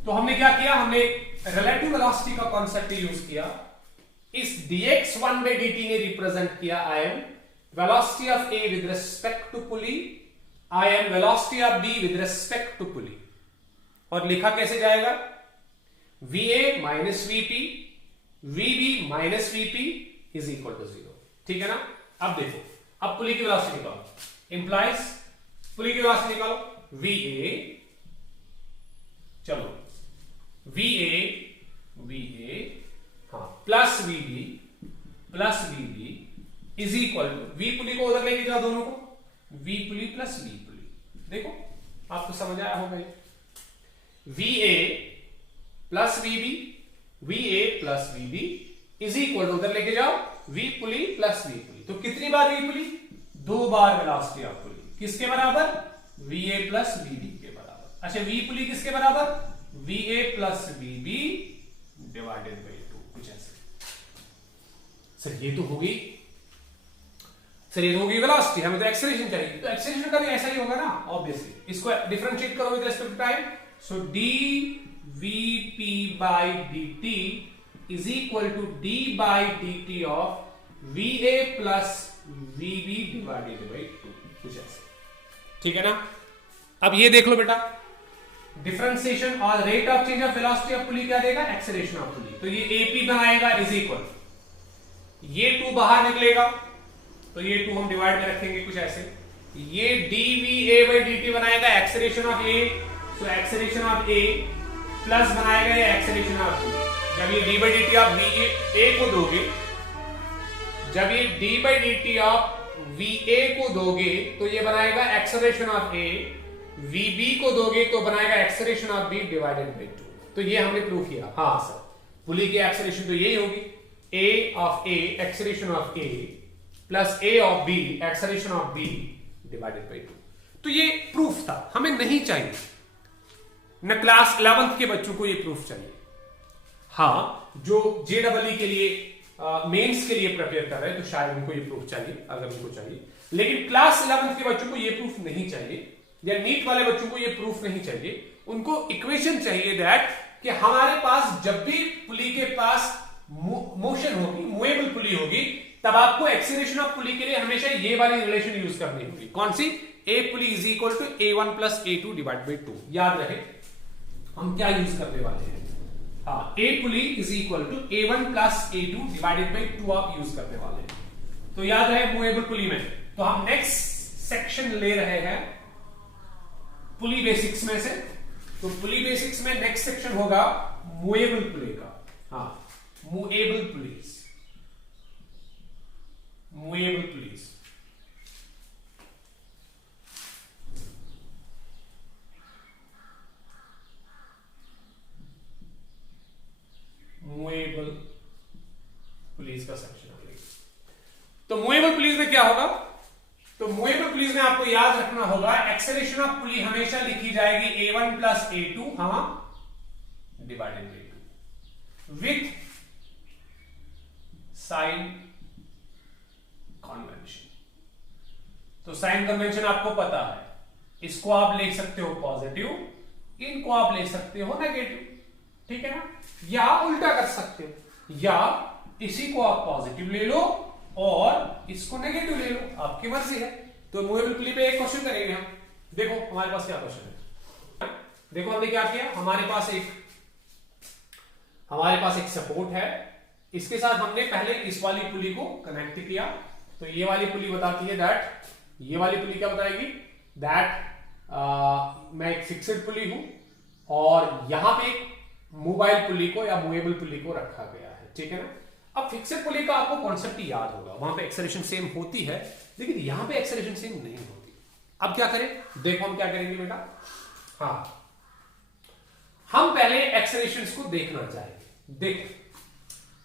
तो हमने क्या किया, हमने रिलेटिव वेलोसिटी का कॉन्सेप्ट यूज किया। इस dx1 by dt ने रिप्रेजेंट किया I am velocity of A with respect to pulley, I am velocity of B with respect to pulley, और लिखा कैसे जाएगा? VA minus VP VB minus VP is equal to 0, ठीक है ना। अब देखो, अब पुली की वेलोसिटी निकालो, इंप्लाइज पुली की वेलोसिटी निकालो, VA, चलो VA हाँ plus VB is equal to V pulley को उधर लेके जाओ, दोनों को V pulley plus V pulley. देखो आपको समझ आया होगा, VA plus VA plus VB is equal to उधर लेके जाओ V pulley plus V pulley. तो कितनी बार V पुली? 2 बार वेलोसिटी ऑफ पुली, किसके बराबर? VA प्लस VB के बराबर। अच्छा V पुली किसके बराबर? VA plus VB divided by 2, कुछ ऐसे। सर ये तो होगी, सर ये तो होगी वेलोसिटी, हमें तो एक्सेलरेशन चाहिए, तो एक्सेलरेशन का भी ऐसा ही होगा ना ऑब्वियसली। इसको डिफरेंशिएट करो with respect to time, so dVP by dt is equal to d by dt of VA plus VB divided by 2, कुछ ऐसे, ठीक है ना। अब ये देख लो बेटा, डिफरेंशिएशन और rate of change of velocity of पुली क्या देगा? एक्सेलरेशन ऑफ पुली। तो ये AP बनाएगा इज इक्वल, ये 2 बाहर निकलेगा तो ये 2 हम डिवाइड में रखेंगे कुछ ऐसे, ये dVA by dt बनाएगा एक्सेलरेशन ऑफ A, तो एक्सेलरेशन ऑफ A प्लस बनाएगा ये एक्सेलरेशन ऑफ B। जब ये d by dt आप VA को दोगे, जब ये d by dt आप VA को दोगे तो ये बनाएगा एक्सेलरेशन ऑफ A, VB को दोगे तो बनाएगा acceleration of B divided by 2। तो ये हमने प्रूव किया। हाँ सर, पुली की एक्सेलरेशन तो यही होगी, A of A acceleration of A plus A of B acceleration of B divided by 2। तो ये प्रूफ था, हमें नहीं चाहिए, न क्लास 11th के बच्चों को ये प्रूफ चाहिए। हाँ जो JEE के लिए मेंस के लिए प्रिपेयर कर रहे हैं तो शायद उनको ये प्रूफ चाहिए, अगर उनको चाहिए, लेकिन क्लास 11th के बच्चों को ये प्रूफ नहीं चाहिए, या नीट वाले बच्चों को ये प्रूफ नहीं चाहिए। उनको इक्वेशन चाहिए दैट कि हमारे पास जब भी पुली के पास मोशन होगी, मूवेबल पुली होगी, तब आपको एक्सीलरेशन ऑफ पुली के लिए हमेशा ये वाली रिलेशन यूज करनी होगी। कौन सी? A pulley is equal to A1 plus A2 divide by 2। याद रहे हम क्या यूज करने वाले हैं। हाँ, A pulley is equal to A1 plus A2 divided by 2 आप यूज करने वाले हैं। तो याद रहे मूवेबल पुली में, तो हम नेक्स्ट सेक्शन ले रहे हैं पुली बेसिक्स में से। तो पुली बेसिक्स में नेक्स्ट सेक्शन होगा मूवेबल पुली का। हाँ, movable pulleys, movable pulleys. Acceleration of pulley हमेशा लिखी जाएगी A1 plus A2 divided by 2 विथ साइन कन्वेंशन। तो साइन कन्वेंशन आपको पता है, इसको आप लिख सकते हो पॉजिटिव, इनको आप ले सकते हो नेगेटिव, ठीक है ना, या उल्टा कर सकते हो, या इसी को आप पॉजिटिव ले लो और इसको नेगेटिव ले लो, आपकी मर्जी है। तो मूवेबल पुली पे एक क्वेश्चन करेंगे हम। देखो हमारे पास क्या क्वेश्चन है, देखो हमने क्या किया, हमारे पास एक सपोर्ट है, इसके साथ हमने पहले इस वाली पुली को कनेक्ट किया। तो ये वाली पुली बताती है दैट, ये वाली पुली क्या बताएगी, दैट मैं एक फिक्स्ड पुली हूं और यहां पे एक मोबाइल पुली को या मूवेबल पुली को रखा गया है, ठीक है ना। अब फिक्स्ड पुली का आपको कॉन्सेप्ट याद होगा, वहां पे एक्सेलरेशन सेम होती है, लेकिन यहां पे एक्सेलरेशन सेम नहीं होती। अब क्या करें, देखो हम क्या करेंगे बेटा, हाँ हम पहले एक्सेलरेशंस को देखना चाहेंगे। देखो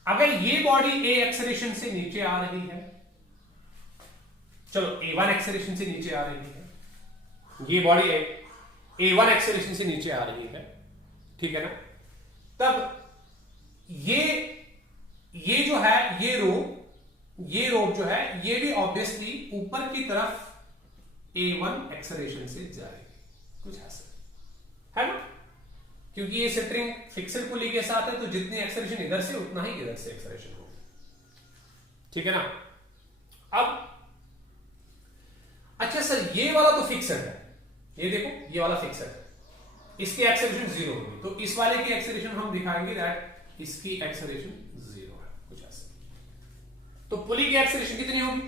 अगर ये बॉडी ए एक्सेलरेशन से नीचे आ रही है, चलो A1 एक्सेलरेशन से नीचे आ रही है, ये बॉडी A1 एक्सेलरेशन से नीचे आ रही है, ठीक है ना, तब ये जो है, ये रोप जो है, ये भी ऑब्वियसली ऊपर की तरफ A1 एक्सेलरेशन से जाएगी, कुछ ऐसा है ना, क्योंकि ये स्ट्रिंग फिक्स्ड पुली के साथ है, तो जितनी एक्सेलरेशन इधर से उतना ही इधर से एक्सेलरेशन होगी, ठीक है ना। अब अच्छा सर ये वाला तो फिक्स्ड है, ये देखो ये वाला फिक्स्ड है, इसकी एक्सेलरेशन 0 होगी, तो इस वाले की एक्सेलरेशन हम दिखाएंगे दैट इसकी एक्सेलरेशन 0 है, कुछ ऐसा। तो पुली की एक्सेलरेशन कितनी होगी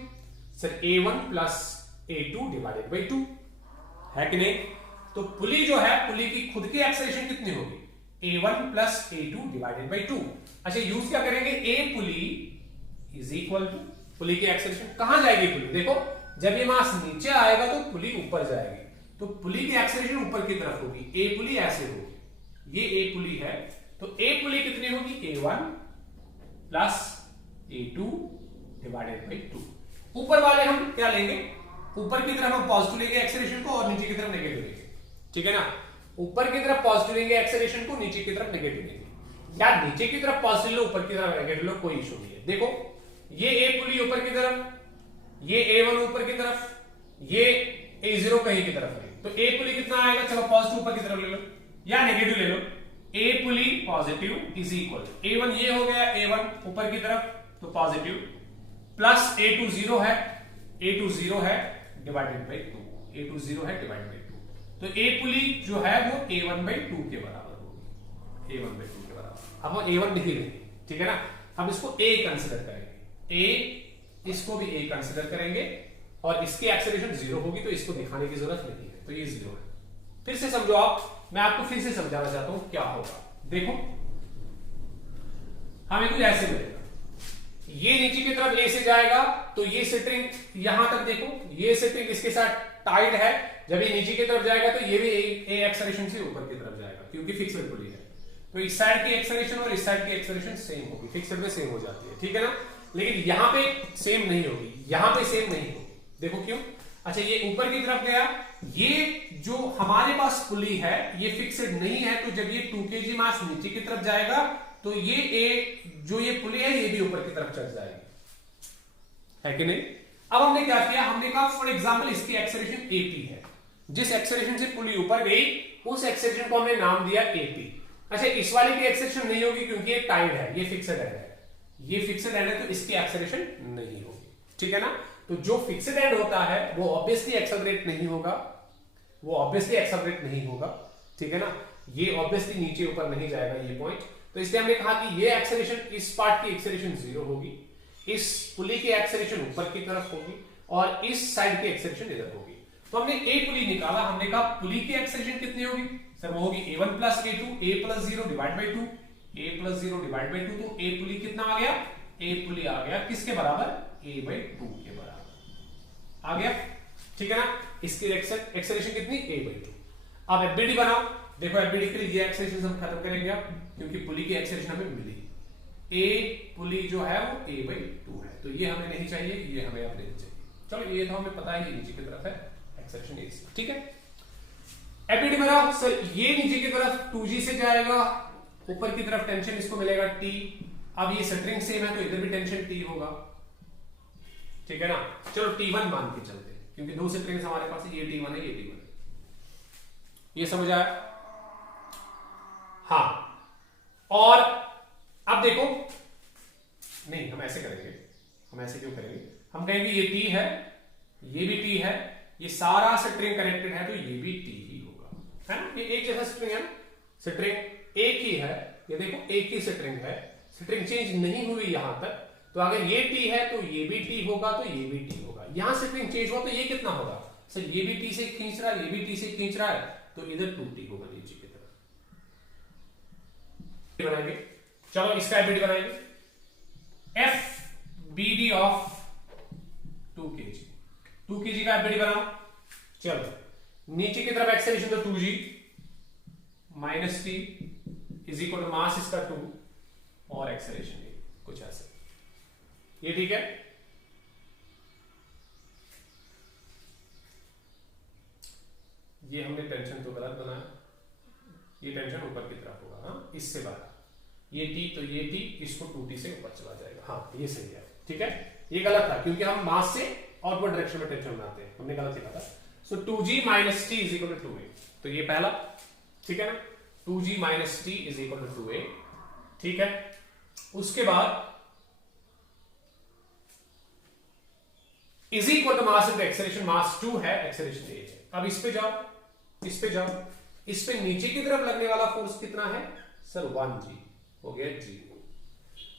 sir, A1 plus A2 divided by 2, है कि नहीं। तो पुली जो है, पुली की खुद की एक्सेलरेशन कितनी होगी, A1 plus A2 divided by 2। अच्छा यूज क्या करेंगे, A pulley is equal to, pulley की एक्सेलरेशन कहां जाएगी पुली, देखो जब ये मास नीचे आएगा तो पुली ऊपर जाएगी, तो पुली की एक्सेलरेशन ऊपर की तरफ होगी, A पुली ऐसे होगी, ये A पुली है, तो A पुली कितनी होगी, A1 plus A2 divided by 2। ऊपर वाले हम क्या लेंगे, ऊपर की तरफ हम पॉजिटिव लेंगे एक्सेलरेशन को और नीचे की तरफ नेगेटिव लेंगे, ठीक है ना। ऊपर की तरफ पॉजिटिव लेंगे एक्सेलरेशन को, नीचे की तरफ नेगेटिव लेंगे, या नीचे की तरफ पॉजिटिव लो, ऊपर की तरफ नेगेटिव लो, कोई इशू नहीं है। देखो ये A पुली ऊपर की तरफ, ये A1 ऊपर की तरफ, ये A0 कहीं की तरफ है, तो A पुली कितना आएगा, चलो पॉजिटिव ऊपर की तरफ ले लो या नेगेटिव ले लो, A pulley positive is equal A1, ये हो गया A1 ऊपर की तरफ तो पॉजिटिव, प्लस A2 0 है, A2 0 है डिवाइडेड बाई 2, A2 0 है डिवाइडेड बाई 2, तो A पुली जो है वो A1 बाई 2 के बराबर होगी, A1 बाई 2 के बराबर। अब हम A1 नहीं लेंगे, ठीक है ना, हम इसको A कंसिडर करेंगे, A इसको भी A कंसिडर करेंगे और इसकी एक्सेलरेशन 0 होगी, तो इसको दिखाने की जरूरत नहीं है, तो ये 0 है। फिर से समझो आप, मैं आपको फिर से समझाना चाहता हूं क्या होगा। देखो हमें कुछ ऐसे मिलेगा, ये नीचे की तरफ A से जाएगा, तो ये स्ट्रिंग यहां तक देखो, ये स्ट्रिंग इसके साथ टाइड है, जब ये नीचे की तरफ जाएगा तो ये भी A एक्सेलरेशन से ऊपर की तरफ जाएगा, क्योंकि फिक्स्ड पुली है, तो इस साइड की एक्सेलरेशन और इस साइड की एक्सेलरेशन सेम होगी, फिक्स्ड में सेम हो जाती है, ठीक है ना। लेकिन यहां पे सेम नहीं होगी, यहां पे सेम नहीं होगी, देखो क्यों। अच्छा ये ऊपर की तरफ गया, ये जो हमारे पास पुली है ये फिक्स्ड नहीं है, तो जब ये 2 kg मास नीचे की तरफ जाएगा तो ये जो ये पुली है ये भी ऊपर की तरफ चढ़ जाएगी, है कि नहीं। अब हमने क्या किया, हमने कहा फॉर एग्जाम्पल इसकी एक्सेलरेशन AP है, जिस एक्सेलरेशन से पुली ऊपर गई उस एक्सेलरेशन को हमने नाम दिया AP। अच्छा इस वाले की एक्सेलरेशन नहीं होगी क्योंकि ये टाइड है, ये फिक्स्ड है, ये फिक्स्ड एंड है, तो इसकी एक्सेलरेशन नहीं होगी, ठीक है ना। तो जो फिक्स्ड एंड होता है वो ऑब्वियसली एक्सेलरेट नहीं होगा, वो ऑब्वियसली एक्सेलरेट नहीं होगा, ठीक है ना, ये ऑब्वियसली नीचे ऊपर नहीं जाएगा ये पॉइंट। तो इसलिए हमने कहा कि ये एक्सेलरेशन, इस पार्ट की एक्सेलरेशन 0 होगी, इस पुली की एक्सेलरेशन ऊपर की तरफ होगी और इस साइड की एक्सेलरेशन इधर होगी। तो हमने A पुली निकाला, हमने कहा पुली की एक्सेलरेशन कितनी होगी सर, वो होगी A1 plus A2, A plus 0 divide by 2, A plus 0 divide by 2, तो A पुली कितना आ गया, A पुली आ गया किसके बराबर, A बाई 2 के बराबर आ गया, ठीक है ना। इसकी एक्सेलरेशन कितनी, A बाई 2। अब FBD बनाओ, देखो FBD के लिए ये एक्सेलरेशन हम खत्म करेंगे अब, क्योंकि पुली की एक्सेलरेशन हमें मिली, A पुली जो है वो A बाई 2 है, तो ये हमें नहीं चाहिए, ये हमें अब नहीं चाहिए। चलो ये तो हमें पता है नीचे की तरफ है एक्सेलरेशन ए से, ठीक है। एपीडी बनाओ सर, ये नीचे की तरफ 2g से जाएगा, ऊपर की तरफ टेंशन इसको मिलेगा t। अब ये स्ट्रिंग सेम है तो इधर भी टेंशन t होगा, ठीक है ना। चलो t1 मान के चलते हैं, क्योंकि दो स्ट्रिंग्स हमारे पास है, ये t1 है, ये t1 है। ये समझ आया? हाँ, और अब देखो, नहीं हम ऐसे करेंगे, हम ऐसे क्यों करेंगे, हम कहेंगे ये t है, ये भी t है, ये सारा स्ट्रिंग कनेक्टेड है तो ये भी t ही होगा, है ना। ये एक जैसा स्ट्रिंग है, स्ट्रिंग एक ही है, ये देखो एक ही स्ट्रिंग है, स्ट्रिंग चेंज नहीं हुई यहां तक, तो अगर ये t है तो ये भी t होगा, तो ये भी t होगा। यहां स्ट्रिंग चेंज हुआ तो ये कितना होगा सर, ये भी t से खींच रहा है, ये भी t से खींच रहा है, तो इधर 2t होगा नीचे की तरफ। बनाएंगे, चलो इसका एबीडी बनाएंगे, F B D of 2 kg, 2 kg का एबीडी बनाओ। चलो नीचे की तरफ एक्सेलरेशन तो 2g minus T is equal to mass इसका 2 और एक्सेलरेशन कुछ ऐसे, ये ठीक है। ये हमने टेंशन तो गलत बनाया, ये टेंशन ऊपर की तरफ होगा, हाँ इससे बाहर, ये t तो ये t इसको 2t से ऊपर चला जाएगा, हाँ ये सही है, ठीक है। ये गलत था क्योंकि हम मास से आउटवर्ड डायरेक्शन में टेंशन बनाते हैं, हमने गलत लिखा था। So 2g minus T is equal to 2a, तो ये पहला, ठीक है ना, 2g minus T is equal to 2a, ठीक है। उसके बाद is equal to mass into acceleration, mass 2 है, एक्सेलरेशन a है। अब इस पे जाओ, इस पे जाओ, इस पे नीचे की तरफ लगने वाला फोर्स कितना है सर, 1g हो गया g।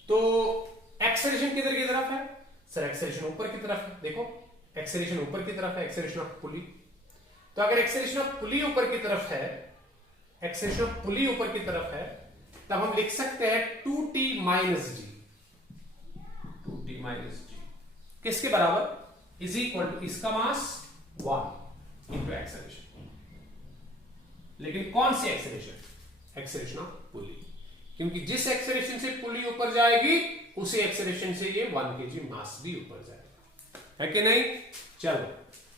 तो एक्सेलरेशन किधर की तरफ है सर, एक्सेलरेशन ऊपर की तरफ है, देखो एक्सेलरेशन ऊपर की तरफ है, एक्सेलरेशन ऑफ पुली। तो अगर एक्सेलरेशन ऑफ पुली ऊपर की तरफ है, एक्सेलरेशन ऑफ पुली ऊपर की तरफ है, तब हम लिख सकते हैं 2t minus g, 2t minus g किसके बराबर, इज इक्वल टू इसका मास 1 इंटू एक्सेलरेशन। लेकिन कौन सी एक्सेलरेशन, एक्सेलरेशन ऑफ पुली, क्योंकि जिस एक्सेलरेशन से पुली ऊपर जाएगी उसी एक्सेलरेशन से ये 1 kg मास भी ऊपर जाएगा, है कि नहीं। चलो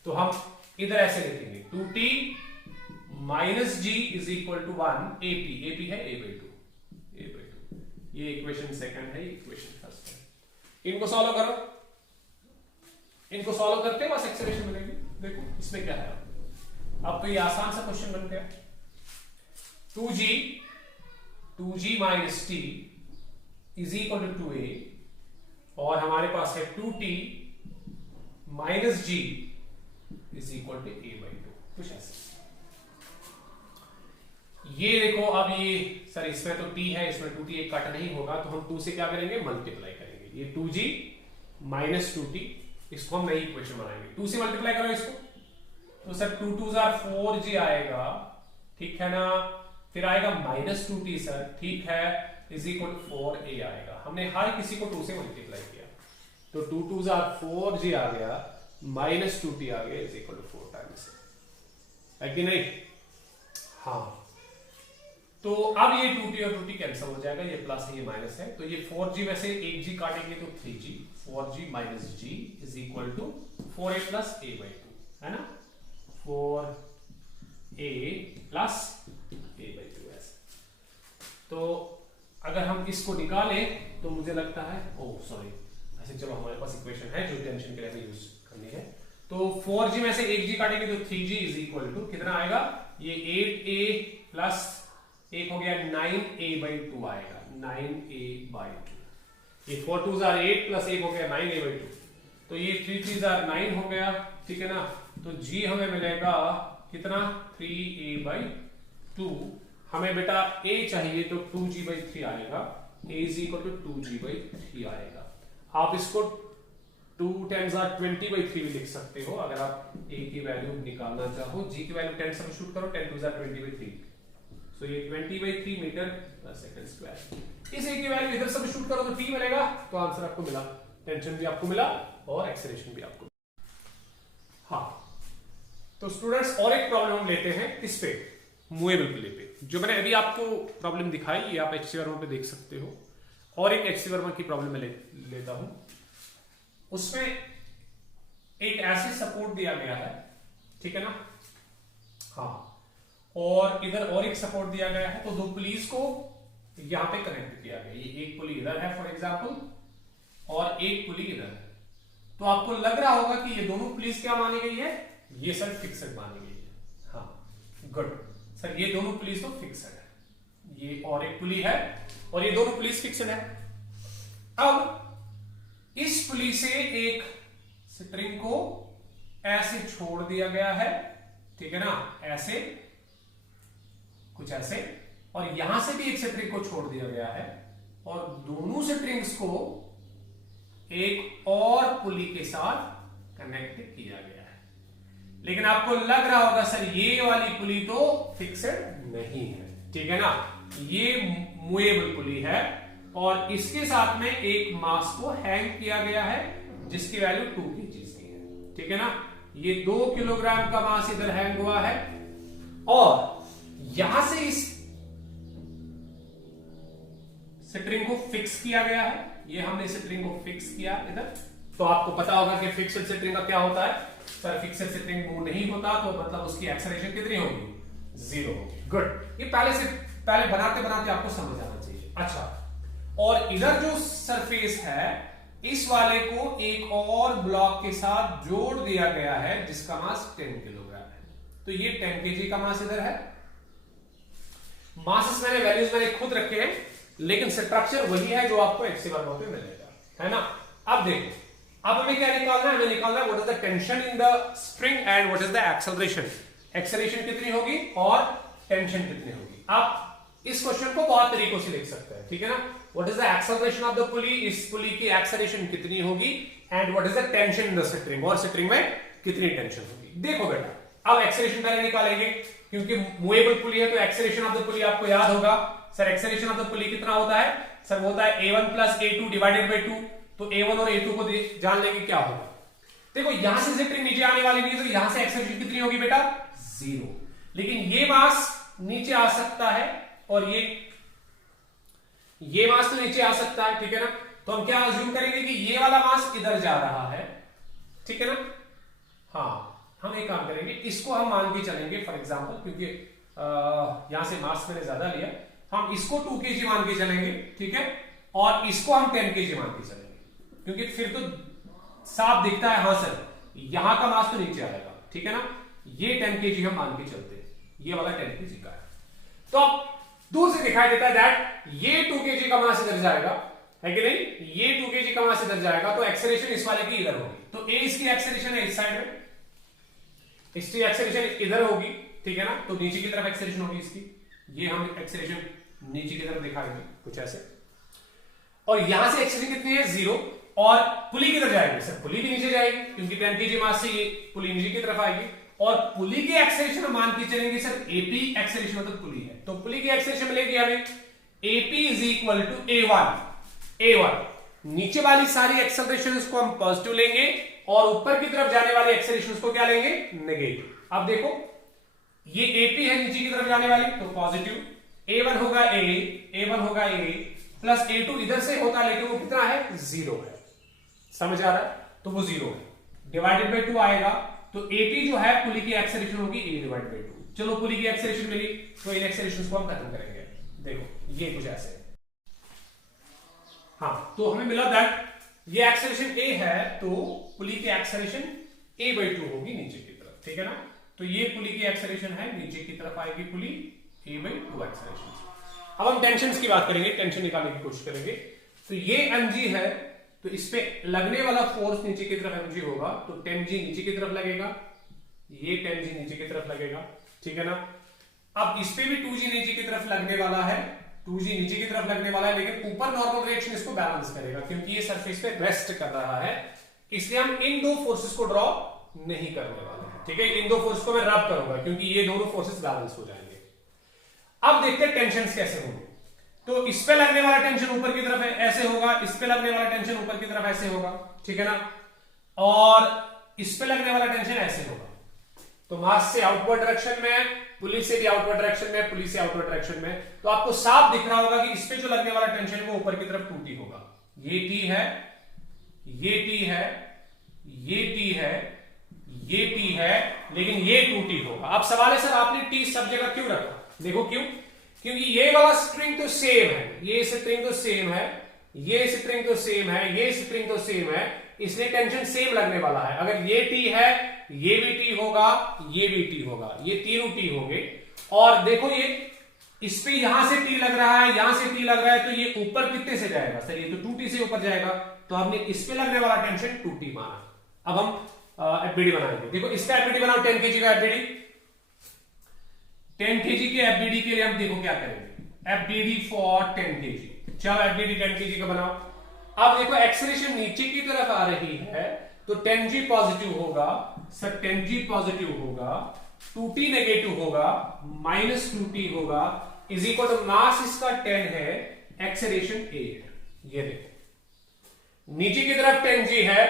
तो हम इधर ऐसे लिखेंगे 2t minus g is equal to 1 ap, ap है a/2, ये इक्वेशन सेकंड है, ये इक्वेशन फर्स्ट है। इनको सॉल्व करो, इनको सॉल्व करते बस एक्सेलरेशन मिलेगी। देखो इसमें क्या है, अब तो ये आसान सा क्वेश्चन बन गया। 2g minus T is equal to 2a, और हमारे पास है 2t minus g is equal to a/2, कुछ ऐसे। ये देखो, अब ये सर इसमें तो t है, इसमें 2t एक कट नहीं होगा, तो हम 2 से क्या करेंगे, मल्टीप्लाई करेंगे। ये 2g माइनस 2t, इसको हम नई इक्वेशन बनाएंगे, 2 से मल्टीप्लाई करो इसको, तो सर 2 2 4g आएगा, ठीक है ना। फिर आएगा माइनस 2t सर, ठीक है, इज इक्वल टू 4a आएगा। हमने हर किसी को 2 से मल्टीप्लाई किया, तो 2 2 4g आ गया, माइनस 2t आ गया, इज इक्वल टू 4 टाइम्स, है कि नहीं। हाँ, तो अब ये 2t और 2t कैंसिल हो जाएगा, ये प्लस है ये माइनस है, तो ये 4g में से 1g काटेंगे तो 3g, 4g minus g is equal to 4a plus a/2, है ना, 4a प्लस a/2 ऐसे। तो अगर हम इसको निकालें तो मुझे लगता है, ओह सॉरी, ऐसे चलो हमारे पास इक्वेशन है जो टेंशन के लिए हमें यूज करनी है। तो 4g में से 1g काटेंगे तो 3g इज इक्वल टू कितना आएगा, ये 8a प्लस एक हो गया 9a/2 आएगा, 9a/2। ये 4 2 8 प्लस एक हो गया 9a/2, तो ये 3 3 9 हो गया, ठीक है ना। तो g हमें मिलेगा कितना, 3a/2। हमें बेटा a चाहिए तो 2g/3 आएगा, a is equal to 2g/3 आएगा। आप इसको 2 10 20/3 भी लिख सकते हो, अगर आप a की वैल्यू निकालना चाहो। g की वैल्यू 10 सब्स्टिट्यूट करो, 10 2 20/3, सो ये 20/3 मीटर पर सेकंड स्क्वायर। इस a की वैल्यू इधर सब्स्टिट्यूट करो तो t मिलेगा, तो आंसर आपको मिला, टेंशन भी आपको मिला और एक्सेलरेशन भी आपको। हाँ, तो स्टूडेंट्स और एक प्रॉब्लम हम लेते हैं किस पे, मूवेबल प्ले पे। जो मैंने अभी आपको प्रॉब्लम दिखाई, ये आप HC वर्मा पे देख सकते हो, और एक HC वर्मा की प्रॉब्लम मैं लेता हूं। उसमें एक ऐसे सपोर्ट दिया गया है ठीक है ना। हाँ, और इधर और एक सपोर्ट दिया गया है, तो दो पुलिस को यहां पे कनेक्ट किया गया। ये एक पुली इधर है फॉर एग्जांपल, और एक पुली इधर है। तो आपको लग रहा होगा कि ये दोनों पुलिस क्या मानी गई है, ये सर फिक्सड मानी गई है। हाँ गुड सर, ये दोनों पुलिस तो फिक्सड है, ये और एक पुली है और ये दोनों पुलिस फिक्सड है। अब इस पुली से एक स्ट्रिंग को ऐसे छोड़ दिया गया है, ठीक है ना, ऐसे कुछ ऐसे, और यहां से भी एक स्ट्रिंग को छोड़ दिया गया है, और दोनों स्ट्रिंग्स को एक और पुली के साथ कनेक्ट किया गया है। लेकिन आपको लग रहा होगा सर ये वाली पुली तो फिक्सड नहीं है, ठीक है ना, ये मूवेबल पुली है, और इसके साथ में एक मास को हैंग किया गया है जिसकी वैल्यू 2 kg की है, ठीक है ना। ये 2 किलोग्राम का मास इधर हैंग हुआ है, और यहां से इस स्ट्रिंग को फिक्स किया गया है, ये हमने स्ट्रिंग को फिक्स किया इधर। तो आपको पता होगा कि फिक्स्ड स्ट्रिंग का क्या होता है सर, फिक्स्ड स्ट्रिंग मूव नहीं होता तो मतलब उसकी एक्सेलरेशन कितनी होगी, 0 होगी। गुड, ये पहले बनाते बनाते आपको समझ आना चाहिए। अच्छा, और इधर जो सरफेस है इस वाले को एक और ब्लॉक के साथ जोड़ दिया गया है जिसका मास 10 किलोग्राम है। तो ये 10 kg का मास इधर है। मासेस मैंने वैल्यूज मैंने खुद रखे हैं, लेकिन स्ट्रक्चर वही है जो आपको एक्सियल में मिलेगा, है ना। अब देखो, अब हमें क्या निकालना है, हमें निकालना है what is the tension in the spring and what is the acceleration. Acceleration कितनी होगी और टेंशन कितनी होगी। आप इस क्वेश्चन को बहुत तरीकों से लिख सकते हैं, ठीक है ना। What is the acceleration of the पुली, इस पुली की एक्सेलरेशन कितनी होगी, and what is the tension in the spring, और स्प्रिंग में कितनी टेंशन होगी। देखो बेटा, अब एक्सेलरेशन पहले निकालेंगे, क्योंकि मूवेबल पुली है तो एक्सेलरेशन ऑफ द पुली आपको याद होगा सर। एक्सेलरेशन ऑफ द पुली कितना होता है सर, वो होता है a1 plus a2 divided by 2। तो a1 और a2 को जान लेंगे क्या होगा। देखो यहां से स्प्रिंग नीचे आने वाली नहीं है, तो यहां से एक्सेलरेशन कितनी होगी बेटा, 0। लेकिन ये मास नीचे आ सकता है, और ये मास तो नीचे आ सकता है, ठीक है ना। तो हम क्या अज्यूम करेंगे कि ये वाला मास इधर जा रहा है, ठीक है ना। हाँ, हम एक काम करेंगे, इसको हम मान के चलेंगे फॉर एग्जांपल, क्योंकि यहां से मास मैंने ज्यादा लिया, हम इसको 2 kg मान के चलेंगे, ठीक है, और इसको हम 10 kg मान के चलेंगे, क्योंकि फिर तो साफ दिखता है, हाँ सर यहां का मास तो नीचे आएगा, ठीक है ना। ये 10 kg हम मान के चलते हैं, ये वाला 10 kg का है। तो अब दूर से दिखाई देता है दैट ये 2 kg का मास इधर जाएगा, है कि नहीं, ये 2 kg का मास इधर जाएगा, तो एक्सेलरेशन इस वाले की इधर होगी। तो ए इसकी एक्सेलरेशन है इस साइड में, इसकी एक्सेलरेशन इधर होगी, ठीक है ना। तो नीचे की तरफ एक्सेलरेशन होगी इसकी, ये हम एक्सेलरेशन नीचे की तरफ दिखाएंगे कुछ ऐसे, और यहां से एक्सेलरेशन कितनी है, 0। और पुली किधर जाएगी सर, पुली भी नीचे जाएगी, क्योंकि 10 kg मास से ये पुली नीचे की तरफ आएगी, और पुली की एक्सेलरेशन हम मान के चलेंगे सर एपी एक्सेलरेशन मतलब पुली है, तो पुली की एक्सेलरेशन मिलेगी हमें AP is equal to a1 नीचे वाली सारी एक्सेलरेशन को हम पॉजिटिव लेंगे, और ऊपर की तरफ जाने वाले एक्सेलरेशन को क्या लेंगे, नेगेटिव। अब देखो ये एपी है नीचे की तरफ जाने वाली, तो पॉजिटिव, a1 होगा a1 होगा a प्लस a2 इधर से होता है, लेकिन वो कितना है, 0 है, समझ आ रहा है, तो वो 0 है, डिवाइडेड बाई 2 आएगा, तो एपी जो है पुली की एक्सेलरेशन होगी a डिवाइडेड बाई 2। चलो पुली की एक्सेलरेशन मिली, तो इन एक्सेलरेशन को हम खत्म करेंगे। देखो ये कुछ ऐसे है, हाँ, तो हमें मिला दैट ये एक्सेलरेशन a है, तो पुली की एक्सेलरेशन a बाई 2 होगी नीचे की तरफ, ठीक है ना। तो ये पुली की एक्सेलरेशन है, नीचे की तरफ आएगी पुली a बाई 2 एक्सेलरेशन। अब हम टेंशन की बात करेंगे, टेंशन निकालने की कोशिश करेंगे। तो ये mg है, तो इस पे लगने वाला फोर्स नीचे की तरफ mg होगा, तो 10g नीचे की तरफ लगेगा, ये 10g नीचे की तरफ लगेगा, ठीक है ना। अब इस पे भी 2g नीचे की तरफ लगने वाला है, 2g नीचे की तरफ लगने वाला है, लेकिन ऊपर नॉर्मल रिएक्शन इसको बैलेंस करेगा, क्योंकि ये सरफेस पे रेस्ट कर रहा है, इसलिए हम इन दो फोर्सेस को ड्रॉ नहीं करने वाले हैं, ठीक है। इन दो फोर्स को मैं रब करूंगा, क्योंकि ये दोनों फोर्सेस बैलेंस हो जाएंगे। अब देखते हैं टेंशन कैसे होंगे। तो इस पे लगने वाला टेंशन ऊपर की तरफ है, ऐसे होगा, इस पे लगने वाला टेंशन ऊपर की तरफ ऐसे होगा, ठीक है ना, और इस पे लगने वाला टेंशन ऐसे होगा। तो मास से आउटवर्ड डायरेक्शन में, पुली से भी आउटवर्ड डायरेक्शन में, पुली से आउटवर्ड डायरेक्शन में, तो आपको साफ दिख रहा होगा कि इस पे जो लगने वाला टेंशन वो ऊपर की तरफ 2T होगा। ये T है, ये T है, ये T है, ये T है लेकिन ये 2T होगा। अब सवाल है सर आपने T सब जगह क्यों रखा? देखो क्यों, क्योंकि ये वाला स्ट्रिंग तो सेम है, ये स्ट्रिंग तो सेम है, ये स्ट्रिंग तो सेम है, ये स्ट्रिंग तो सेम है, इसलिए टेंशन सेम लगने वाला है। अगर ये T है, ये भी T होगा, ये भी T होगा, ये तीनों T होंगे। और देखो ये इस पे यहां से T लग रहा है, यहां से T लग रहा है, तो ये ऊपर कितने से जाएगा सर? ये तो 2T से ऊपर जाएगा, तो हमने इस पे लगने वाला टेंशन 2T माना। अब हम एफबीडी बनाएंगे। देखो इसका एफबीडी बनाओ, 10 kg का एफबीडी। 10 kg के एफबीडी के लिए हम देखो क्या करेंगे, एफबीडी फॉर 10 kg। चलो एफबीडी 10 kg का बनाओ। अब देखो एक्सेलरेशन नीचे की तरफ आ रही है, तो 10G पॉजिटिव होगा सर, 10G पॉजिटिव होगा, 2T नेगेटिव होगा, -2T होगा, इज इक्वल टू मास इसका 10 है, एक्सेलरेशन 8। ये देखो नीचे की तरफ 10G है,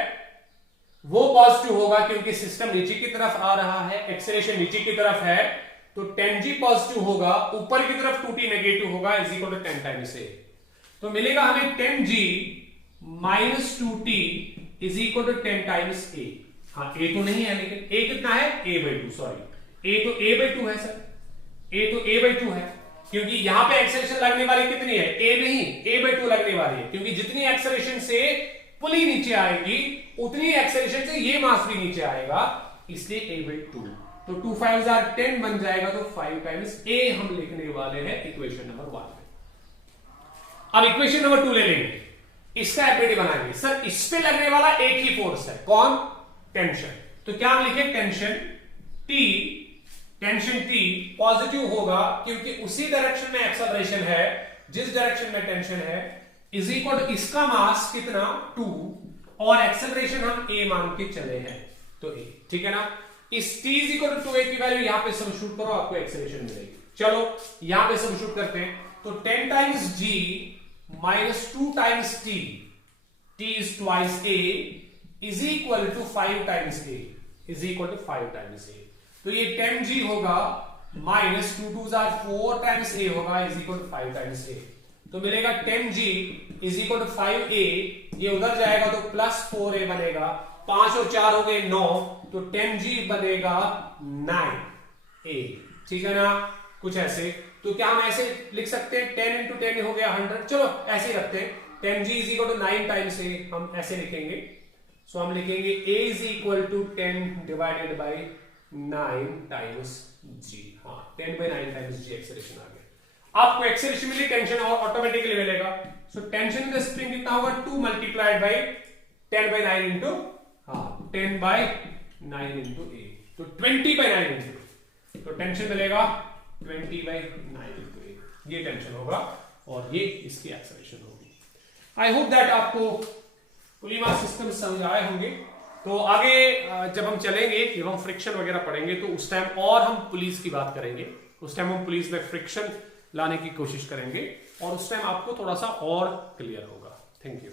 वो पॉजिटिव होगा क्योंकि सिस्टम नीचे की तरफ आ रहा है, एक्सेलरेशन नीचे की तरफ है, तो 10G पॉजिटिव होगा, ऊपर की तरफ 2T नेगेटिव होगा, is equal to 10 times A। तो मिलेगा हमें 10G minus 2T is equal to 10 times A। हाँ A तो नहीं है, लेकिन A कितना है? A/2, सॉरी A तो A/2 है सर, A तो A/2 है, क्योंकि यहां पे एक्सेलरेशन लगने वाली कितनी है? A नहीं, A/2 लगने वाली है, क्योंकि जितनी एक्सेलरेशन से पुली नीचे आएगी उतनी एक्सेलरेशन से ये मास भी नीचे आएगा, इसलिए A/2। तो 2 5 10 बन जाएगा, तो 5 टाइम्स A हम लिखने वाले हैं इक्वेशन नंबर 1 में। अब इक्वेशन नंबर 2 ले लेंगे, इसका एफबीडी बनाएंगे। सर इस पे लगने वाला एक ही फोर्स है, कौन? टेंशन। तो क्या हम लिखे? Tension T, tension T positive होगा क्योंकि उसी डायरेक्शन में एक्सेलरेशन है जिस डायरेक्शन में टेंशन है, इज इक्वल टू इसका मास कितना? 2, और एक्सेलरेशन हम A मान के चले हैं, तो A, ठीक है ना। इस T is equal to 2A की वैल्यू यहां पे सब्स्टिट्यूट करो, आपको एक्सेलरेशन मिलेगी। चलो यहां पे सब्स्टिट्यूट करते हैं, तो 10 times G minus 2 times T, T is twice A, is equal to 5 times A, is equal to 5 times A। तो ये 10G होगा minus 2 2s are 4 times A होगा, is equal to 5 times A। तो मिलेगा 10G is equal to 5A, ये उधर जाएगा तो प्लस 4A बनेगा, 5 और 4 हो गए 9, तो 10G बनेगा 9A, ठीक है ना, कुछ ऐसे। तो क्या हम ऐसे लिख सकते हैं? 10 into 10 हो गया 100, चलो ऐसे ही रखते हैं, 10G is equal to 9 times A, हम ऐसे लिखेंगे। सो हम लिखेंगे A is equal to 10 divided by 9 times G। हाँ 10/9 times G एक्सेलरेशन आ गया। आपको एक्सेलरेशन मिली, टेंशन और ऑटोमेटिकली मिलेगा। So tension in the spring कितना होगा? 2 multiplied by 10/9 into 10/9 into A, तो 20/9 into, तो टेंशन मिलेगा 20/9 into A, ये टेंशन होगा और ये इसकी एक्सेलरेशन होगी। आई होप दैट आपको पुली मास सिस्टम समझ आए होंगे। तो आगे जब हम चलेंगे एवं फ्रिक्शन वगैरह पढ़ेंगे तो उस टाइम और हम पुलिस की बात करेंगे, उस टाइम हम पुलिस में फ्रिक्शन लाने की कोशिश करेंगे और उस टाइम आपको थोड़ा सा और क्लियर होगा। Thank you.